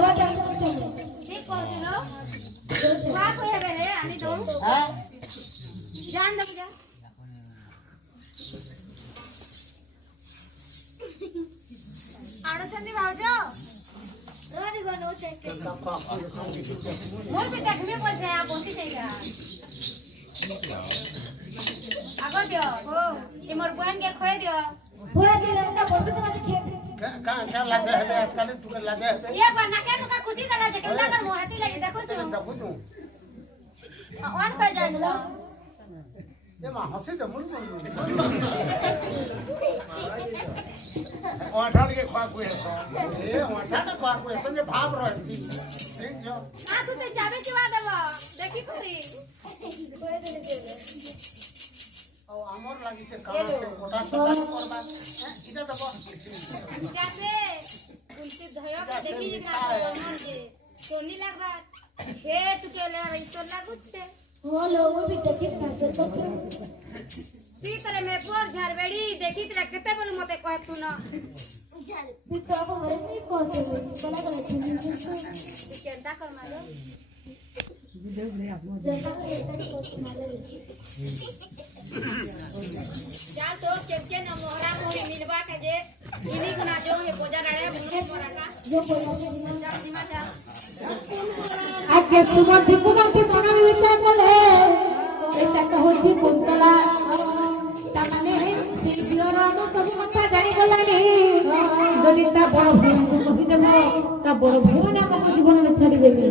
ठीक कर दिलो खा कोई है रे आनी दो हैं जान दो जा आड़ो चंदी भाऊजो रोनी गो नो चेक मोर भी देख में बोल जाए आप बोलती जाएगा आगो दियो हो ये मोर बहन के खोए दियो हुआ जिले ना बसे तो मत खेत का क्या लगे है आजकल टुके लगे है ये बना के नुका कुची दला जे केला कर मोहती लगे देखो छु देखो तू ऑन कर जान लो ये मां हंसी दे मुन ओठाड़ के खा कोई है ए ओठाड़ के खा कोई है ये भाव रहती ठीक जो ना तू से जावे चिवा देबो देखी करी ओ हमर लागि से काम कोटा सब करबा इटा दबो जाते उनके धया के देखी ना मन के सोनी लगबा खेत के ले तो लागु छे वो लोग भी देखी ना सर कुछ ती करे में पोर झरबेड़ी देखी तले केते बोल मते कह तू ना भी तो अब हमारे नहीं कौन से बना कर केंटा कर मारो जा तो के न मोहरा मोही मिलवा के जे इनी गुना जो है बोजा डाले मुने मोरा का जो बोला जा सीमा जा आज के सुमन कुमार के बना विचार करे ऐसा कहूची कुंतला ताने सिंहियर नो सब কথা জানি গলানি যদি তা বড় ভুল কহি দেব তা বড় ভুল না মত জীবনে ছাড়ি দেবি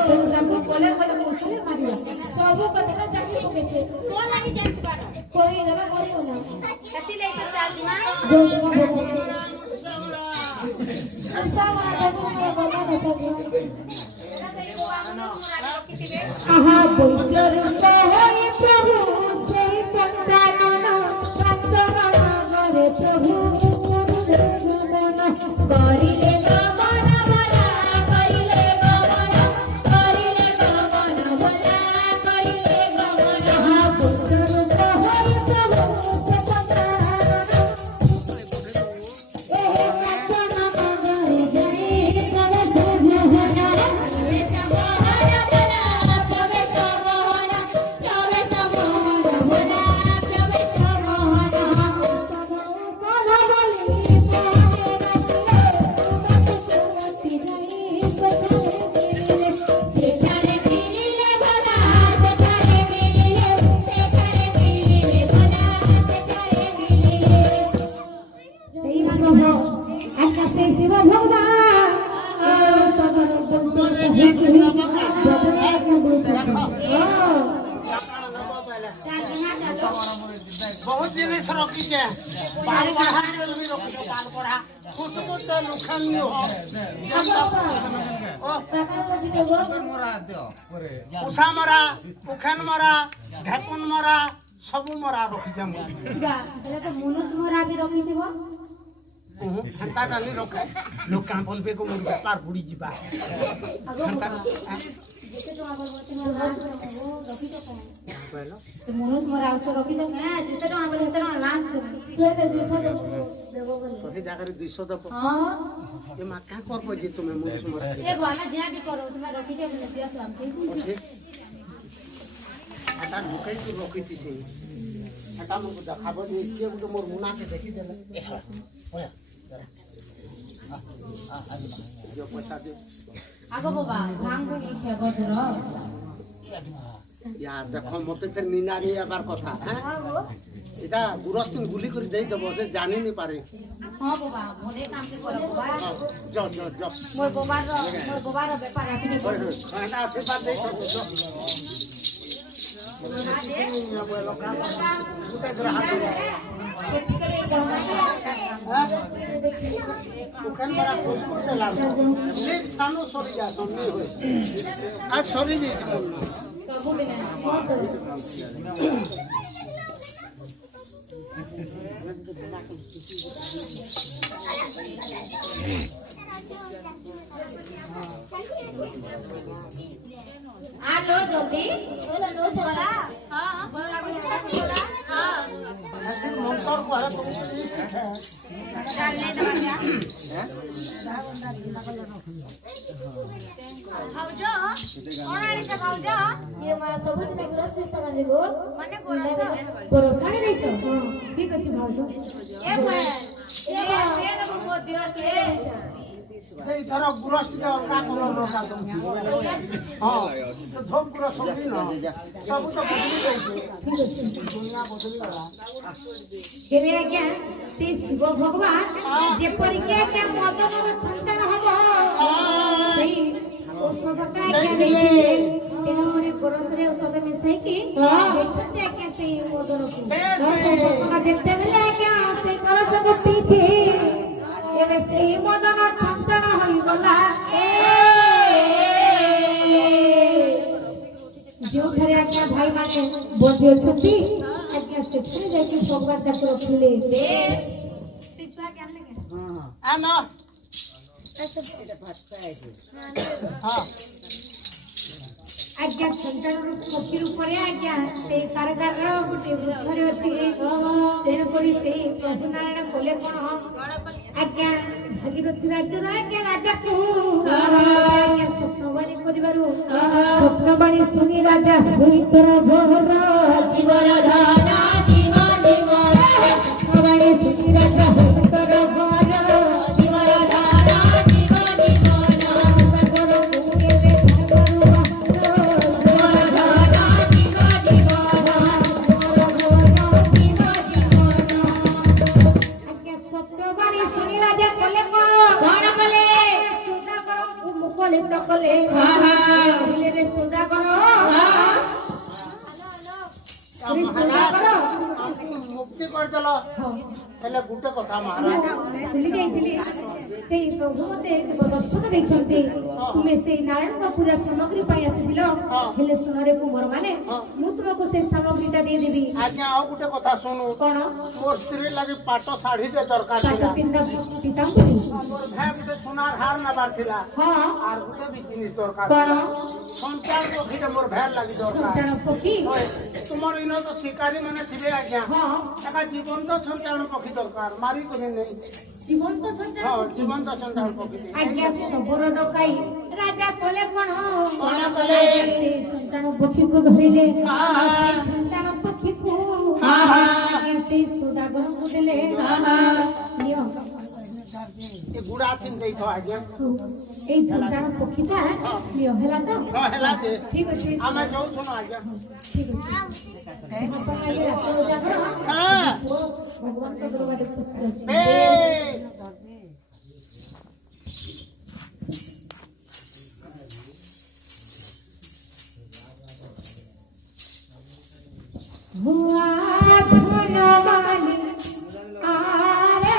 সেটা আমি বলে বলে মুসলে মারিয়া সব কথা জানি পকেছে तो लागी जान पारो कोई गला করিও না कति ले तो चाल दिमा जो जीवन बोले ऐसा वाला बोला बोला ना सब आहा बोलर से होई प्रभु से पंचानन पंचानन रे प्रभु करिले गमन भला करिले गमन करिले गमन भला करिले गमन आहा बोलर से होई प्रभु से पंचानन ए पंचानन रे जय जय प्रभु हरे रे बहुत जिनिस रखिछे बाल बढ़ा भी रखिछे बाल बढ़ा खुशबू ते लुखान हो उषा मरा उखान मरा ढेकुन मरा सबु मरा रखिछे मु मनुष्य मरा भी रखिथिबो हंता डाली रखे लोग का बोलबे को मोर बेपार बुड़ी जीवा मनुष्य मरा उसको रखिथो जेते टका बोले हेते टका लांच सोते 200 देबो बोले सही जगह 200 दबो हां ए मा का करबो जे तुमे मनुष्य मरा ए वाला जे भी करो तुम रखिथे बोले दिया हम ठीक आता लुकाई तो रखिथि से आता मको देखाबो जे के गुड मोर मुना के देखि देले ओया जो पैसा दे आगो बाबा भांग को इच्छा बदर यार देखो मते फिर नींदा नहीं आबार कथा हैं एटा गुरस्तिन गुली करी देई देबो से जानि नहीं पारे हां बाबा भले काम से करो बाबा जो मोर बाबा रो व्यापार आके खाना से बात देई देबो जो उखन बड़ा खुशबू से लागो ले कानो सरी जा तुमनी होय आज सरी जी कबू बिना आलो जल्दी बोला नो चला हां बोला लागो बोला हां ऐसे मंत्र को हर तुम डाल ले दबा क्या भाउजो कौन आले छ भाउजो ये मारा सबुत ने ग्रस के समान गो माने भरोसा नहीं रही छ ठीक अछि भाउजो ए भाई ए वो दियो के এই ধর গুরস্তি কা কোন লোকা তুমি হ্যাঁ তো ধোপ গুলো সবই না সব তো বদলি যাইছে ठीक अछि দুনিয়া বদলি গলা केले आज्ञा से शिव भगवान जे परिके के मदन संतान हबो सही औषधटा के देले तेनोरे गोरसरे औषध मिसै की देखते के से मदन को देखते बेले आज्ञा से कलश को पीछे एबे से मदन संतान होई गला जो घरे आज्ञा भाई माने बोलि छथि आज्ञा से फिर जाके सोमवार तक रखले पिछुआ के आने के आ ना हां आज्ञा संतान पक्षी ऊपर आज्ञा से कारगार गुटे वृक्षरे अछि तेन परि से प्रभु नारायण कोले कोन आज्ञा भागीरथी राज्य आज्ञा राजा को आज्ञा स्वप्नवाणी करिबारु स्वप्नवाणी सुनी राजा होई तोरा भोर जीवन धाना जीवन मोर स्वप्नवाणी सुनी राजा होई तोरा भोर जीवन धाना जीवन मोर सगरो कुए रे स्वप्नवाणी सुनी राजा कोले कोन कले सुदा करो मुकले तो कले हां बोले रे सुदा करो रे सुदा करो मुक्ति कर चलो हेले गुटे कथा महाराज भूली जाइथिली सेई प्रभु मते दर्शन देखछन्ते तुमे सेई नारायण का पूजा सामग्री पाई आसिथिलो हेले सुनरे कुमार माने मु तुमको से सामग्रीटा दे देबी आज्ञा आ गुटे कथा सुनु कोन मोर स्त्री लागि पाटो साड़ी दे दरकार ताको थिला पिंडा पितांबु मोर भाई गुटे सोनार हार नबार थिला हां आर गुटे भी जिनिस दरकार कोन संचार को फिर मोर भाई लागि दरकार जानो पकी तुमर इनो तो शिकारी माने थिबे आज्ञा हां एका जीवन तो संचार पक्षी दरकार मारी कोने नहीं जीवन तो छंटा हां जीवन तो संचार पक्षी आज्ञा सबरो डकाई राजा कोले कोन कले से संतान पक्षी को धरिले संतान पक्षी को से सुदागर को देले नियो ये गुड़ा सिंह देई तो आज्ञा ए संतान पक्षीटा नियो हला तो हां हेला दे ठीक अछि आमे जाऊ सुनो आज्ञा ठीक अछि हां भगवान का दरबार पूछ अछि ए हुआ धनवाली आरे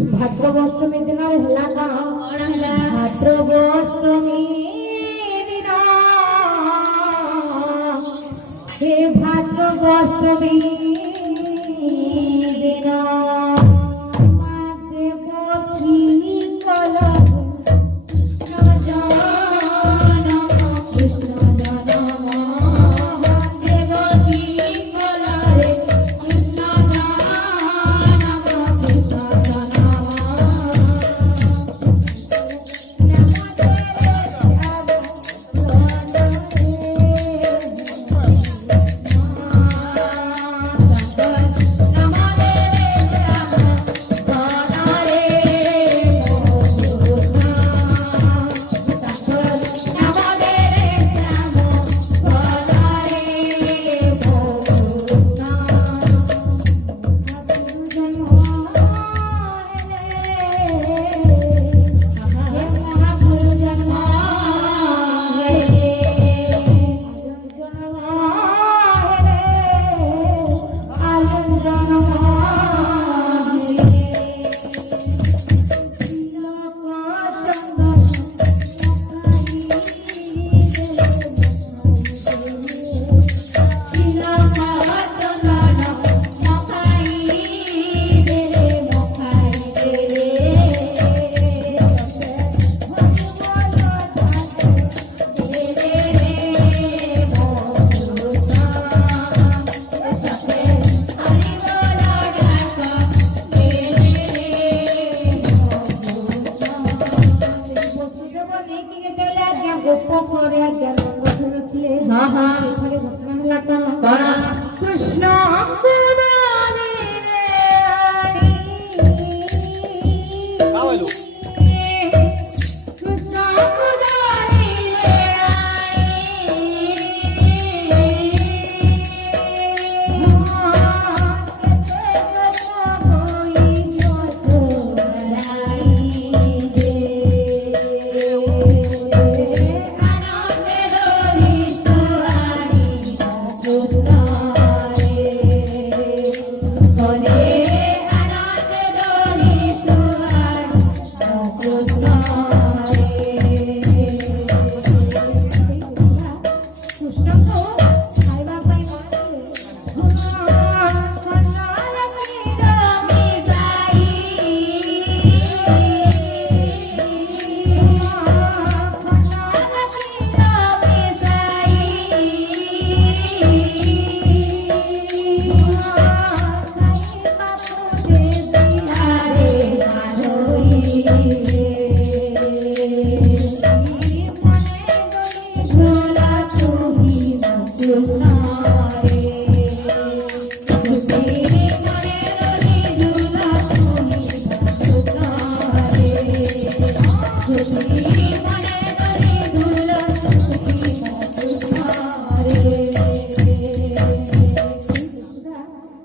भाद्रवाष्टमी दिन होला ना भाद्रवाष्टमी दिन हे भाद्रवाष्टमी दिन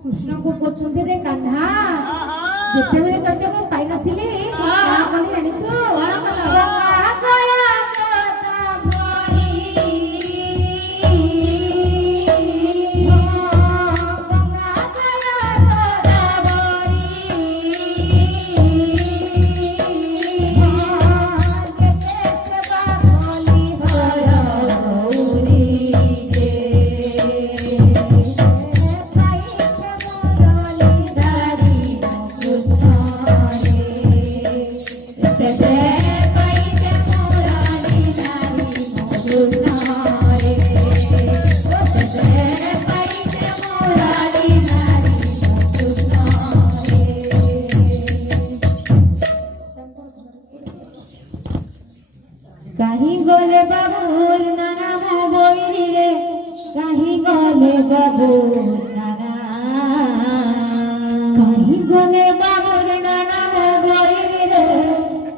କୃଷ୍ଣଙ୍କୁ ପୋଛୁନ୍ତି ରେ କାହ୍ନା ଯେତେବେଳେ ତତେ ମୁଁ ପାଇନଥିଲି କଣ ଜାଣିଛୁ कहीं गले बाबूर नाना मो बोइरी रे कहीं गले बाबूर नाना कहीं गले बाबूर नाना मो बोइरी रे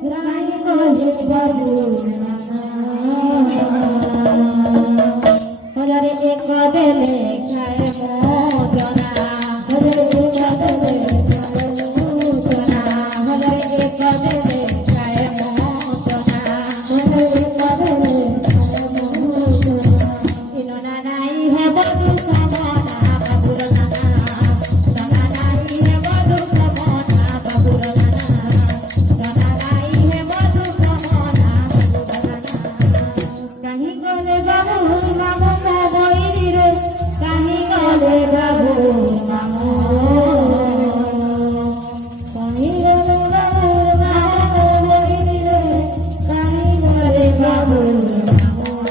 कहीं गले बाबूर नाना हजारे एक देले खाए मो जना हजारे एक देले खाए मो जना हजारे एक देले खाए मो जना कहीं गले बाबू मामो बोइरी रे कहीं गले बाबू मामो कहीं गले बाबू मामो बोइरी रे कहीं गले बाबू मामो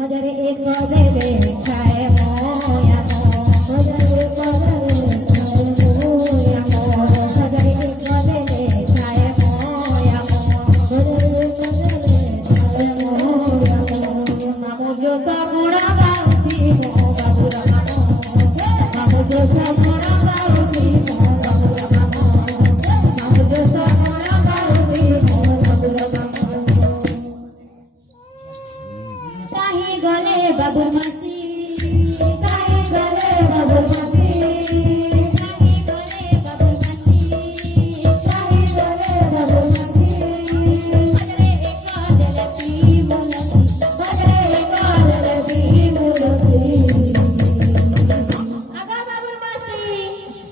हजारे एक देले खाए मोया मो हजारे एक देले खाए मोया मो हजारे एक देले खाए मोया मो हजारे एक देले खाए मोया मो मामो जो सगुणा बाउती मो बाबूरा मामो मामो जो सगुणा बाउती मो बाबूरा मामो मामो जो सगुणा बाउती मो बाबूरा मामो कहीं गले बाबू मासी कहीं गले बाबू मासी कहीं गले बाबू मासी कहीं गले बाबू मासी हजरे एक देले ती मुलती हजरे एक देले ती मुलती आगा बाबू मासी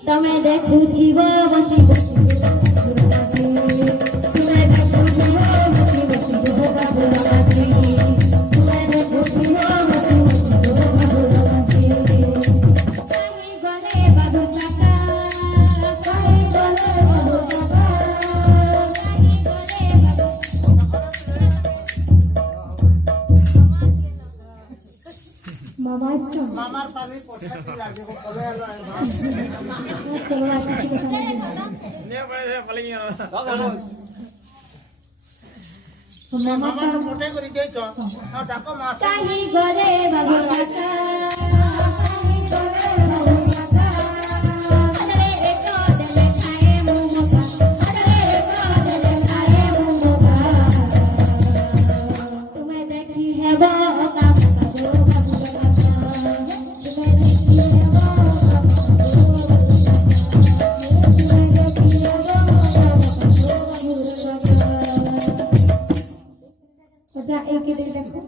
तमे देखुथिब बसी बसी तुमे देखुथिब बसी बसी बाबू मासी মামার পানি পছন্দ লাগে কবে এলো মামা তো মোটে করে দিয়েছ আর ডাকো মাছ कहीं गले बाबू माता कहीं गले बाबू माता हजरे एक देले खाए मोगा हजरे एक देले खाए मोगा तुम्हें देखी है वो का बाबू माता तुम्हें देखी है वो अच्छा एक ही दिन देखो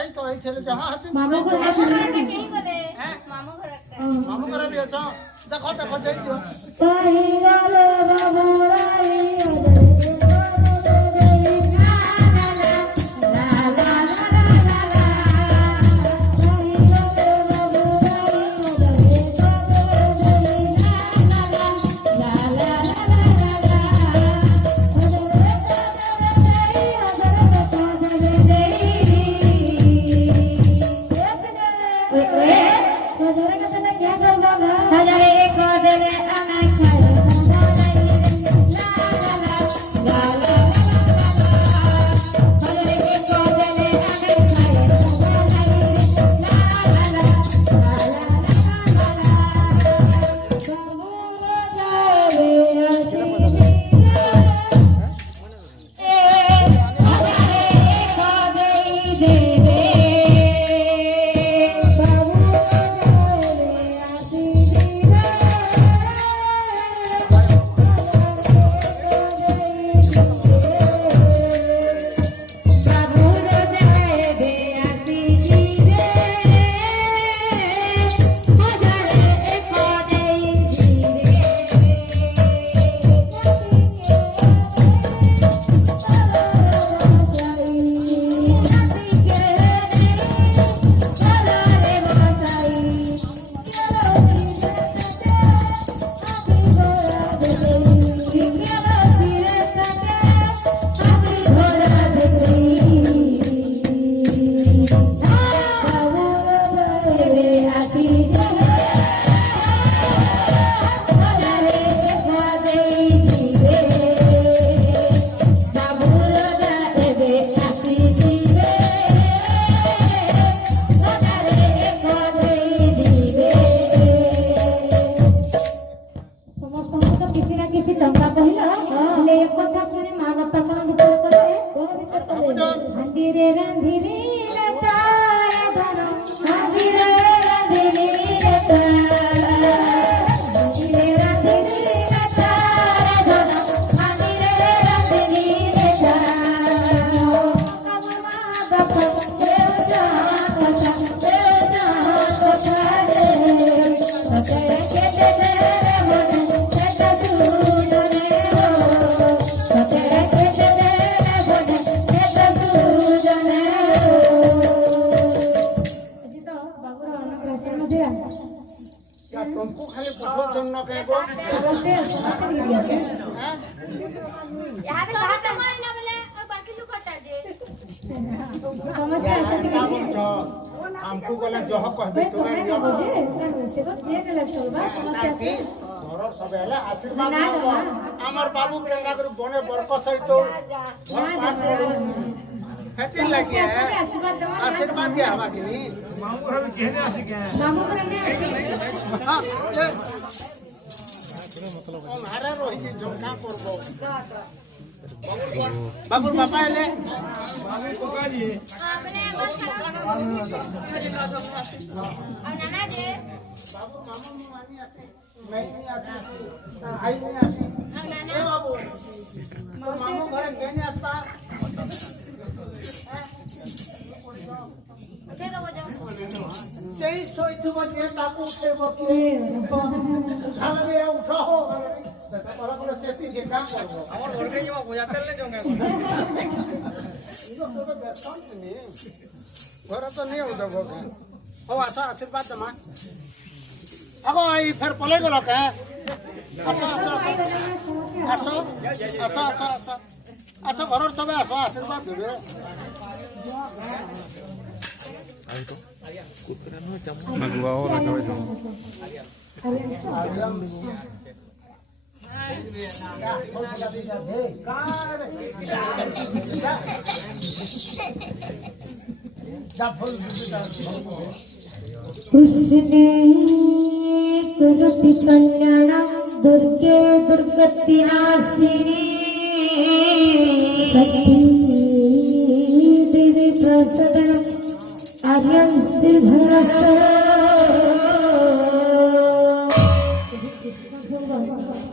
এই তো এই ছেলে যাহা আছে मामू को मामू घर के कहीं गले मामू घर के মামু করে বি আছো দেখো দেখো যাই দিও कहीं गले बाबू राई हजारे एक देले आना खाए हजारे एक देले आना खाए ସମସ୍ତଙ୍କୁ ତ କିଛି ନା କିଛି ଟଙ୍କା କହିଲ ହେଲେ ଏ କଥା ଶୁଣି ମା ବାପା କଣ ବିଚାର କଲେ ହାଣ୍ଡିରେ ରାନ୍ଧିଲି ହାଣ୍ଡିରେ ରାନ୍ଧିଲି क्या तुमको खाली बुझो जन्न कहबो यहाँ पे कहा तो मार ना बोले और बाकी लोग कटा जे ସମସ୍ତେ ଆସନ୍ତି क्या बोलछो हमको गला जह कहबे तोरा ସେ ତ କିଏ ନେଲା ଚଲବା ସମସ୍ତେ ଆସନ୍ତି घर सब हेले आशीर्वाद मांगो हमर बाबू केंगा कर बने बरक सहित घर पाठ हेती लगी है आशीर्वाद देवा आशीर्वाद दिया हवा कि नहीं मामू घर में कहने आसी क्या मामू को रहने हां हमारा रोही जी झुमका करबो बाबू बापा ले मामी को का जी हां बोले बस और नाना जे बाबू मामा मानी आते मैं नहीं आती आई नहीं आती ए बाबू तो मामू घर केने आसबा उठे तो बजाओ जई सोइतु बजे ताकू उठे बके उठावे उठो हो बोला बोला चेती के काम करबो আমার ঘর কে যাবো বোঝাতে ले जाऊंगा इनो सब बेतन नहीं घर तो नहीं हो दबो हो आशा आशीर्वाद दमा अगो आई फिर पले गलो के आशा आशा आशा आशा आशा आशा घर सब आशा आशीर्वाद देबे मगवा हो रखा है कृष्णे कुरुति कल्याणं दुर्गे दुर्गति नाशिनी सती देवी प्रसन्नं आर्यं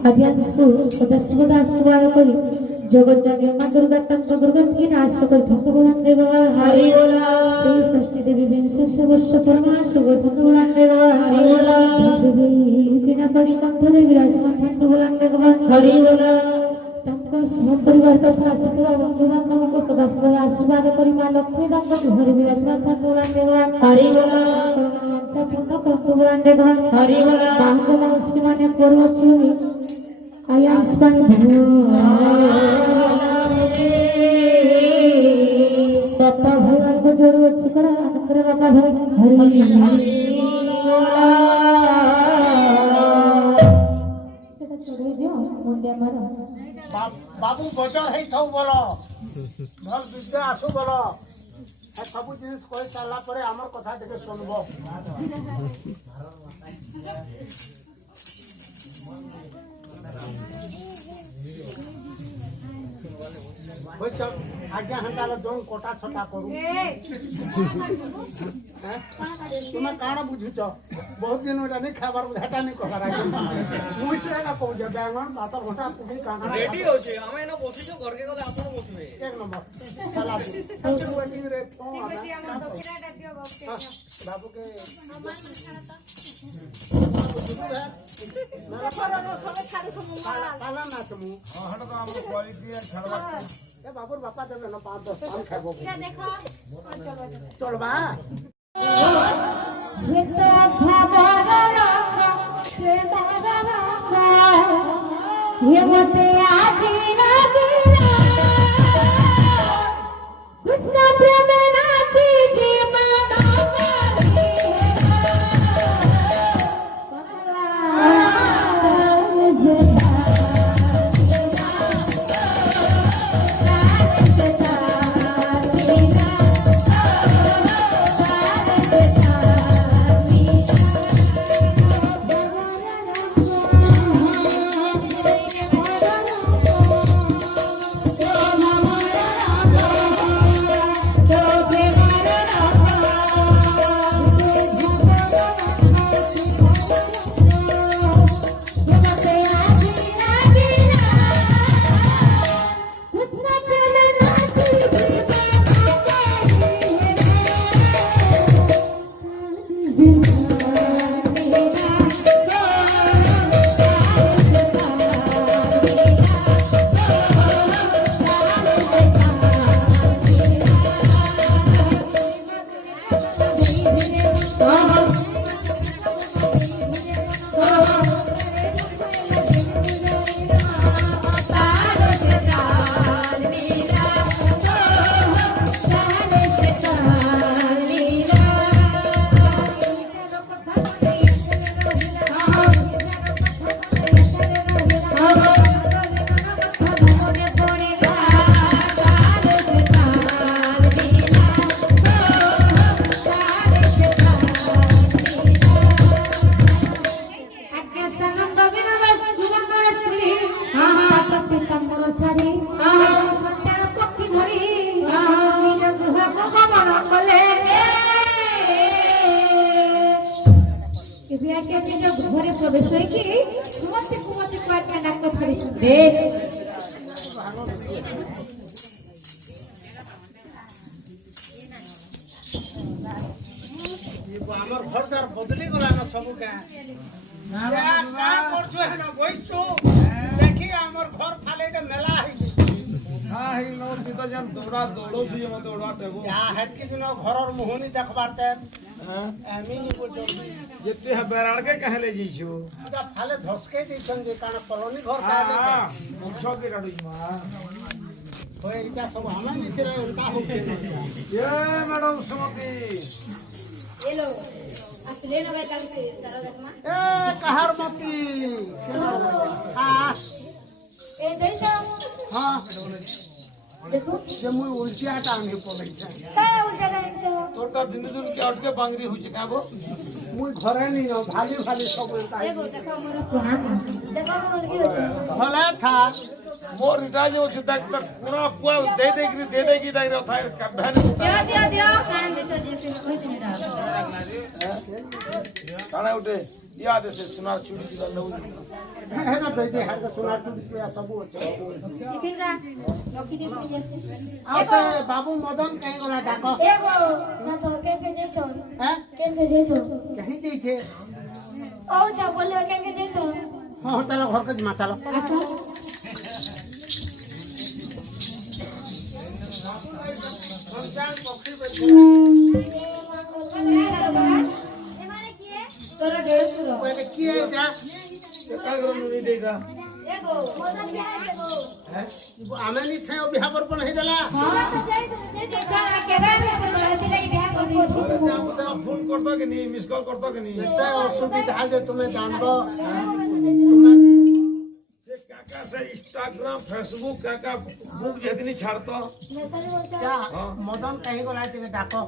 आर्यंसु सदस्यदास्वार करी जगत जगे मां दुर्गा तंत्र दुर्गत की नाश कर भगवान देवा हरि बोला श्री षष्ठी देवी विंश वर्ष परमाश भगवान देवा हरि बोला देवी बिना बड़ी कंठरे विराजमान भगवान देवा हरि बोला तंत्र सब परिवार तथा सकल बंधु बांधव को सदा सदा आशीर्वाद करी मां लक्ष्मी दान को घर विराजमान भगवान देवा हरि बोला पूर्ण भगवान देवा हरि बोला बांधव मौसी माने करू आया स्पन बापा भगवान को जोर अच्छी करा आनंद बापा भगवान हरि सेटा चढ़ाई दियो मुंडिया मारो बाबू बजार है थौ बोलो भल विद्या आसु बोलो ए सब जिनिस कहि साला परे हमर कथा देखे सुनबो बच्चा आज्ञा हंताला दोन कोटा छोटा करू तुम काण बुझुच बहुत दिन ओटा नहीं खाबार हेटा नहीं कहबार आगे मुई से ना कहू जे बैंगन भातर घोटा कुटी कांगड़ा रेडी हो छे हम एना बसि जो घर के कले आपन बसबे एक नंबर चला दी तो वेटिंग रे फोन बाबू के काला ना तुम हट तो हम क्वालिटी है छड़वा ए बाबूर बापा देबे ना 5-10 पान खाबो क्या देखो चलबा ये मते आजी कृष्ण प्रेम नाची जी ঘরে প্রবেশ করে কি সমস্ত কুমারী পাটনা ডাক্তার ছাড়িয়েছেন বেশ আমার ঘরটার বদলি গলা না সবু গাঁ কা করছো হেন বইছো দেখি আমার ঘর ফালে এটা মেলা হইছে হেতকি দিন ঘরর মোহনী দেখবার তেন আমি নি যেতে বেড়াড়কে কাহেলে যাইছো ফালে ধসকে দিয়েছেন যে কারণ কলোনি ঘর পাবে বুঝছ কি রাড়ুই মা ওই এটা সব আমার নিচে এন্তা হচ্ছে এ ম্যাডাম সুমতি এলো আসলে না ভাই কালকে তারা দেখমা এ কাহার মতি হ্যাঁ এই দেইছো হ্যাঁ দেখো যে মুই উল্টিয়াটা আনকে পড়াইছে কারা উল্টা গাইছো তোরটা দিন দিন কে অটকে বাংরি হচ্ছে কাবো মুই ঘরে নি না ভালি ভালি সব তাই দেখো দেখো মোর দেখো মোর কি হচ্ছে ভলে থা মোর রিটা যে হচ্ছে দেখ পুরা পুয়া দে কি দাই রে থাই কাভানি দিও কারণ দেছো যে শুনে কইছিন এটা কানা উঠে ইয়া দেছে সোনার চুড়ি দিলা নউ হেনা দই দে হার সোনার টুডি সব আছে দেখিনগা লকি দিন কি আছে আতে বাবু মদন কাই গলা ডাকো এগো না তো কেন যেছো হ্যাঁ কেন যেছো কহি দিছে ও যা বলে কেন যেছো হ্যাঁ চলো ঘর কে মা চলো আসো এমানে কি তোরা ডেড় শুরু পরে কি এটা কাই গরম নুনি দেইরা এগো মদন কি আইগো হ্যাঁ আমি নি থাই বিহার পর হই দেলা ফোন করতো কি নি মিস কল করতো কি নি এতে অসুবিধা যে তুমি জানবো से काका से इंस्टाग्राम फेसबुक काका बुक जेतनी छाड़तो মদন কাহি গলা তুমি ডাকো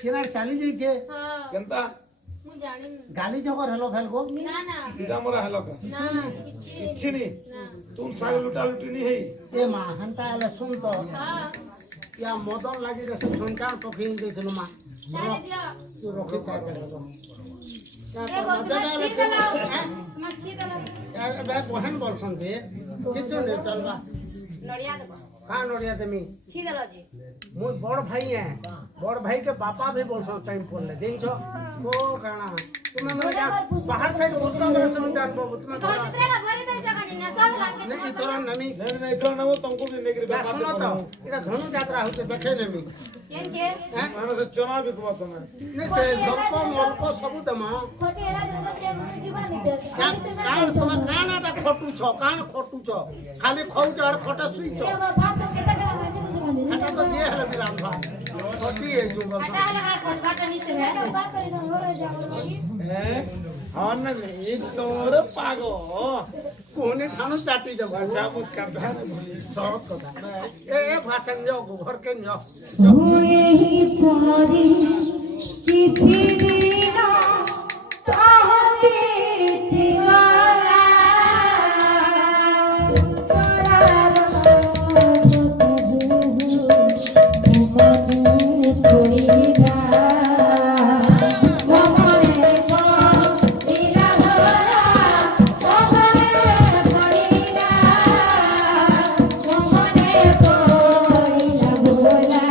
কিনার চালি যাইছে केनता গালি জগর হেলো ফেলগো इदा मोरा हेलो का इच्छी नी तुम साग लुटा लुटी नी है এ মা হান্তা এলে শুন তো ইয়া মদন লাগি রে শুনকান পখি দিছিল মা রখি থাকে বহেন বলছেন যে কিছু নেই চলবা কান নড়িয়া তুমি মুই বড় ভাই হ্যাঁ বড় ভাই के बापा भी बोलছো टाइम पड़ले देखो ओ गाना तुम्हें मेरे बाहर साइड बोलता मेरे सुन जान बाबू तुम्हें नहीं तोरा नमी नहीं नहीं इधर ना वो तुमको भी नेगरी क्या बात सुनो तो इरा धनु यात्रा होते देखे नमी मैंने से चुनाव भी को तुम्हें नहीं से झलको मलको सब तमा कान तुम कानाटा खटू छ कान खटू छ खाली खाऊ छ और खटा सुई छ खाता तो दिए हले बिराम भा खटी है जो बस हाँ ना एक तोर पागो कोने खानु चाटी जब अच्छा मुझ का बहन बहुत कथा ए भाषण जो घर के न्यो ভুয়ে হি পরি কিছু দিন তাহলে দিওয়ালা করার মনে পড়িরা মনে পড়িরা মনে পড়িরা ভোলা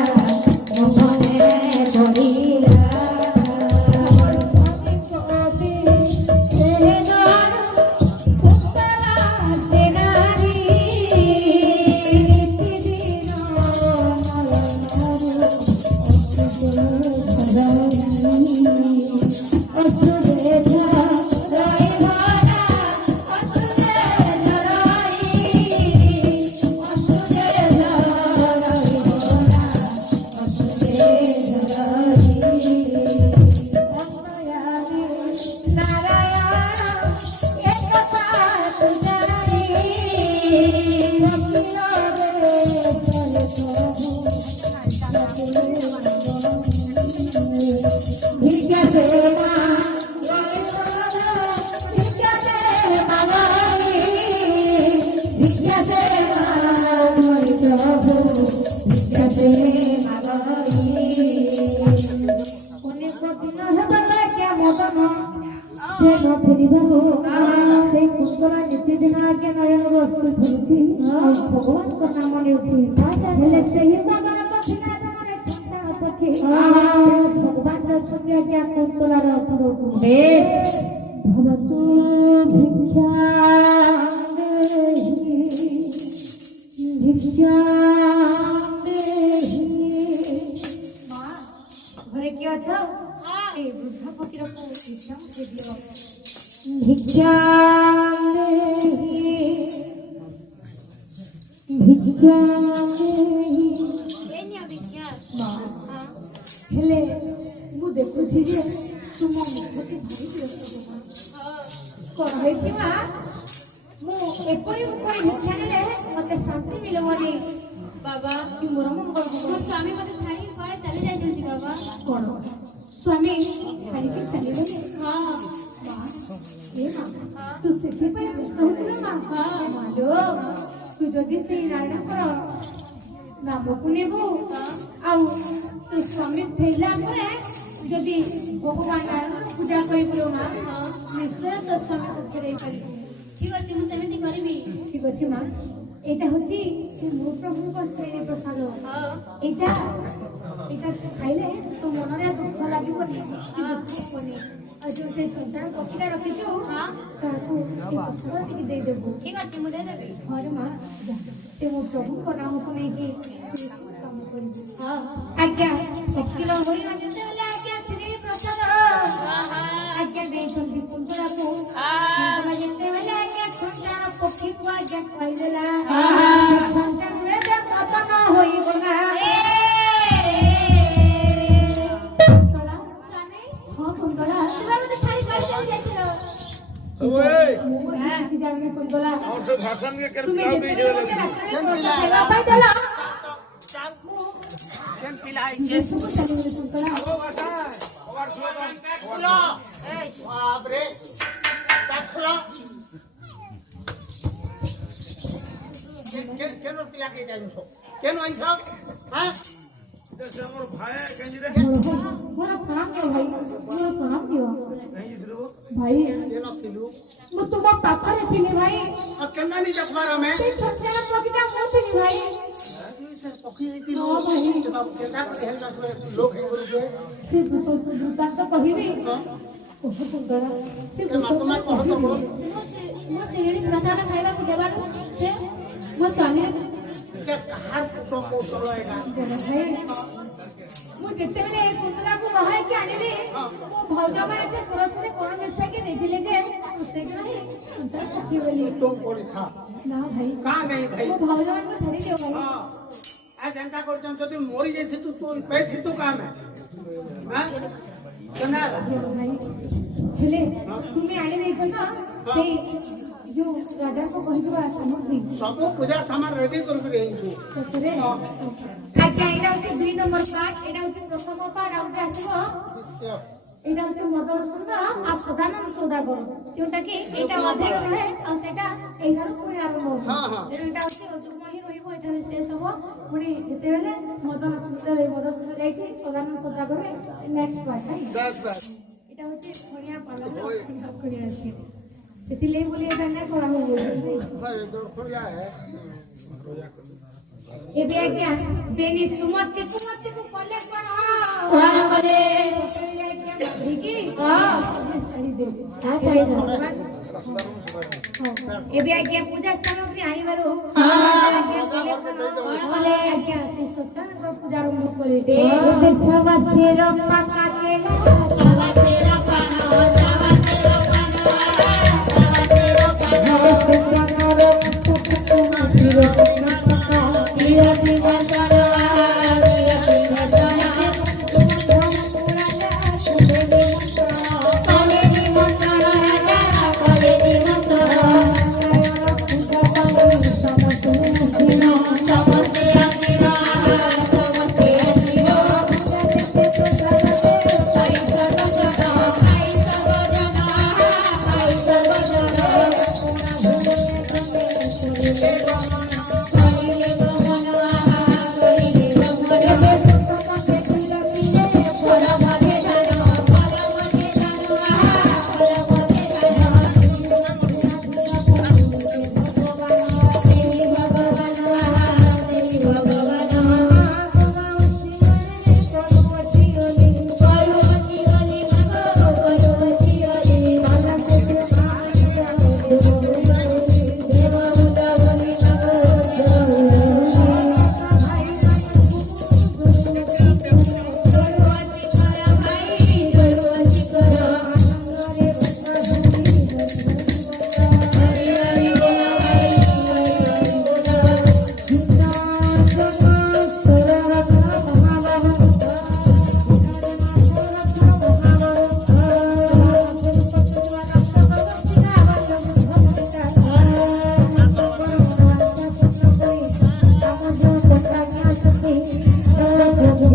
ପ୍ରତିଦିନ ଆଜ୍ଞା ନୟନ ବସ୍ତୁ ଧରୁଛି ଆଉ ଭଗବାନଙ୍କ ନାମ ନେଉଛି ହେଲେ ସେହି ବାବାର ପକ୍ଷୀରା ତମରେ ଛତା ପକ୍ଷୀ ଭଗବାନ ଅଛନ୍ତି ଆଜ୍ଞା କୁନ୍ତଳାର ଅପରକୁ ବେଶ ଭବତୁ ଭିକ୍ଷା ଭିକ୍ଷା ଘରେ କିଏ ଅଛ ଏ ବୃଦ୍ଧ ଫକୀରକୁ ଭିକ୍ଷା ମୁଠେ ଦିଅ ଭିକ୍ଷା ଭିକ୍ଷା ହେଲେ ମୁଁ ଦେଖୁଛି ଯେ ତୁମ ମୁଖଟି ଭାରି ବ୍ୟସ୍ତ କଣ ହେଇଛି ମା ମୁଁ ଏପରି ଉପରେ ଭିକ୍ଷା ନେଲେ ମତେ ଶାନ୍ତି ମିଳିବନି ବାବା କି ମୋର ମଙ୍ଗଳ ମୋ ସ୍ୱାମୀ ମତେ ଛାଡ଼ିକି କୁଆଡ଼େ ଚାଲି ଯାଇଛନ୍ତି ବାବା କଣ ସ୍ୱାମୀ ଛାଡ଼ିକି ଚାଲିଗଲେ ହଁ ତୁ ସେଥିପାଇଁ ବ୍ୟସ୍ତ ହଉଛୁ ମା ମାଲୋ ତୁ ଯଦି ସେଇ ନାରାୟଣଙ୍କର ନାମକୁ ନେବୁ ଆଉ ତୁ ସ୍ୱାମୀ ଫେରିଲା ପରେ ଯଦି ଭଗବାନ ନାରାୟଣର ପୂଜା କରିବୁ ମା ନିଶ୍ଚୟ ତୋ ସ୍ୱାମୀକୁ ଫେରାଇ ପାରିବୁ ଠିକ ଅଛି ମୁଁ ସେମିତି କରିବି ଠିକ ଅଛି ମା ଏଇଟା ହଉଛି ସେ ମୋ ପ୍ରଭୁଙ୍କ ଶ୍ରେଣୀ ପ୍ରସାଦ ଏଇଟା ଖାଇଲେ ତୋ ମନରେ ଦୁଃଖ ଲାଗିବନି ହବନି ଆଉ ଯୋଉ ସେ ଛୋଟା ପକ୍ଷୀଟା ରଖିଛୁ ତାକୁ ଏ ପ୍ରସାଦ ଟିକେ ଦେଇଦେବୁ ଠିକ ଅଛି ମୁଁ ଦେଇଦେବି ଘରେ ମା ସେ ମୋ ପ୍ରଭୁଙ୍କ ନାମକୁ ନେଇକି କାମ କରିବୁ ଆଜ୍ଞା ଫକୀର ହୋଇନା ଯେତେବେଳେ ଆଜ୍ଞା ଶ୍ରୀ ପ୍ରସାଦ ଆଜ୍ଞା ଦେଇଛନ୍ତି କୁନ୍ତଳାକୁ କୁନ୍ତଳା ଯେତେବେଳେ ଆଜ୍ଞା ଛୋଟା ପକ୍ଷୀକୁ ଆଜ୍ଞା ଖାଇଦେଲା ଛୋଟା ଗୁଡ଼େ ପତନ ହୋଇଗଲା କୁନ୍ତଳା ସ୍ୱାମୀ ହଁ କୁନ୍ତଳା ତୁମେ ମତେ ଛାଡ଼ି କୁଆଡ଼େ ଚାଲି ଯାଇଥିଲ ମୁଁ କିଛି ଜାଣିନି କୁନ୍ତଳା और से भाषण के कर তুমি गाँव ଯେତେବେଳେ दीजिए ମୋତେ ରାସ୍ତାରେ ପ୍ରସାଦ ଦେଲା ପାଇଁ ଦେଲ ଯେସବୁ ଚାଲିଗଲେ କୁନ୍ତଳା ବାପରେ କାଛଲା কেন পিলাকে জানছো কেন আইছ হ্যাঁ जैसे हमर भाई कहीं रे ମୋର ପ୍ରଣାମ ଦିଅ ଭାଇ ମୋର ପ୍ରଣାମ ଦିଅ कहीं इधर ଭାଇ কেন ଥିଲୁ ମୁଁ ତୁମ ପାଖରେ ଥିଲି ଭାଇ কেন নি দেখবার আমি ସେଇ ଛୋଟିଆ ପକ୍ଷୀଟା ମୁଁ ଥିଲି ଭାଇ ପକ୍ଷୀ ହେଇଥିଲୁ ହଁ ଭାଇ କେନ୍ତା କରି ହେଲନା ଲୋକ ହେଇଗଲୁ ସେ ବୃତ୍ତାନ୍ତ କହିବି ଓହ କୁନ୍ତଳା ସେ ତୁମେ କହ ତ ମୁଁ ଶିରିଡ଼ି ପ୍ରସାଦ ଖାଇବାକୁ ଦେବାରୁ ସେ ମୋ ସ୍ୱାମୀ ଟିକେ କାହାର ପୁତ୍ର କୌଶଳ ଏଇଟା ଭାଇ ମୁଁ ଯେତେବେଳେ ଏ କୁନ୍ତଳାକୁ ବାହାଇକି ଆଣିଲି ମୋ ଭାଉଜ ଭାଇ ସେ ତୁଳସୀରେ କଣ ମିଶାଇକି ଦେଇଥିଲେ ଯେ ସେଦିନ ହିଁ କୁନ୍ତଳା ପକ୍ଷୀ ବୋଲି ତୁମ ପଡ଼ିଥା ନା ଭାଇ କା ନେଇ ଭାଇ ମୋ ଭାଉଜ ଭାଇଙ୍କୁ ଛାଡ଼ି ଦିଅ ଭାଇ ହଁ ଆ ଯେନ୍ତା କରୁଛନ୍ ଯଦି ମରି ଯାଇଥିତୁ ତୁ ପାଇଥିତୁ କାମେ ହଁ କେନା ଭାଇ ହେଲେ ତୁମେ ଆଣି ଦେଇଛ ନା ସେଇ ଯୋଉ ରାଜାଙ୍କୁ କହିଥିବା ସାମଗ୍ରୀ ସବୁ ପୂଜା ସାମାନ ରେଡି କରିକି ଦେଇଛୁ ସତରେ ଆଜ୍ଞା ଏଇଟା ହଉଛି 2 ନମ୍ବର ପାର୍ଟ ଏଇଟା ହଉଛି ପ୍ରଥମ ପାର୍ଟ ଆଉ ଗୋଟେ ଆସିବ ଏଇଟା ହଉଛି ମଦରସୁନ୍ଦର ଆଉ ସଦାନନ୍ଦ ସୌଦାଗର ଯୋଉଟା କି ଏଇଟା ମଧ୍ୟରେ ରହେ ଆଉ ସେଟା ଏଇଠାରୁ ପୁଣି ଆରମ୍ଭ ହବ ଏଇଟା ହଉଛି ଯୁଗ୍ମ ହିଁ ରହିବ ଏଠାରେ ଶେଷ ହବ ପୁଣି ଯେତେବେଳେ ମଦରସୁନ୍ଦର ଯାଇଛି ସଦାନନ୍ଦ ସୌଦାଗର ନେକ୍ସଟ ପାର୍ଟ ବାସ୍ ବାସ୍ এটা হচ্ছে খড়িয়া পালা করে আছে সেতিলে বলি এটা না করা হবে ভাই দরখড়িয়া है এবে আজ্ঞা বেনি সুমতি কো কলে কোন করে ঠিকই ছাড়ি দে ছাড়ি এবে আজ্ঞা পূজা সামগ্রী আনিবারু আজ্ঞা বলে আজ্ঞা সেই সত্যানন্দ পূজার মুখ করে দে সবাসের পাকা কেলা সবাসের পানো ସମସ୍ତେ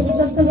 ଭୂମିଦସ୍ତ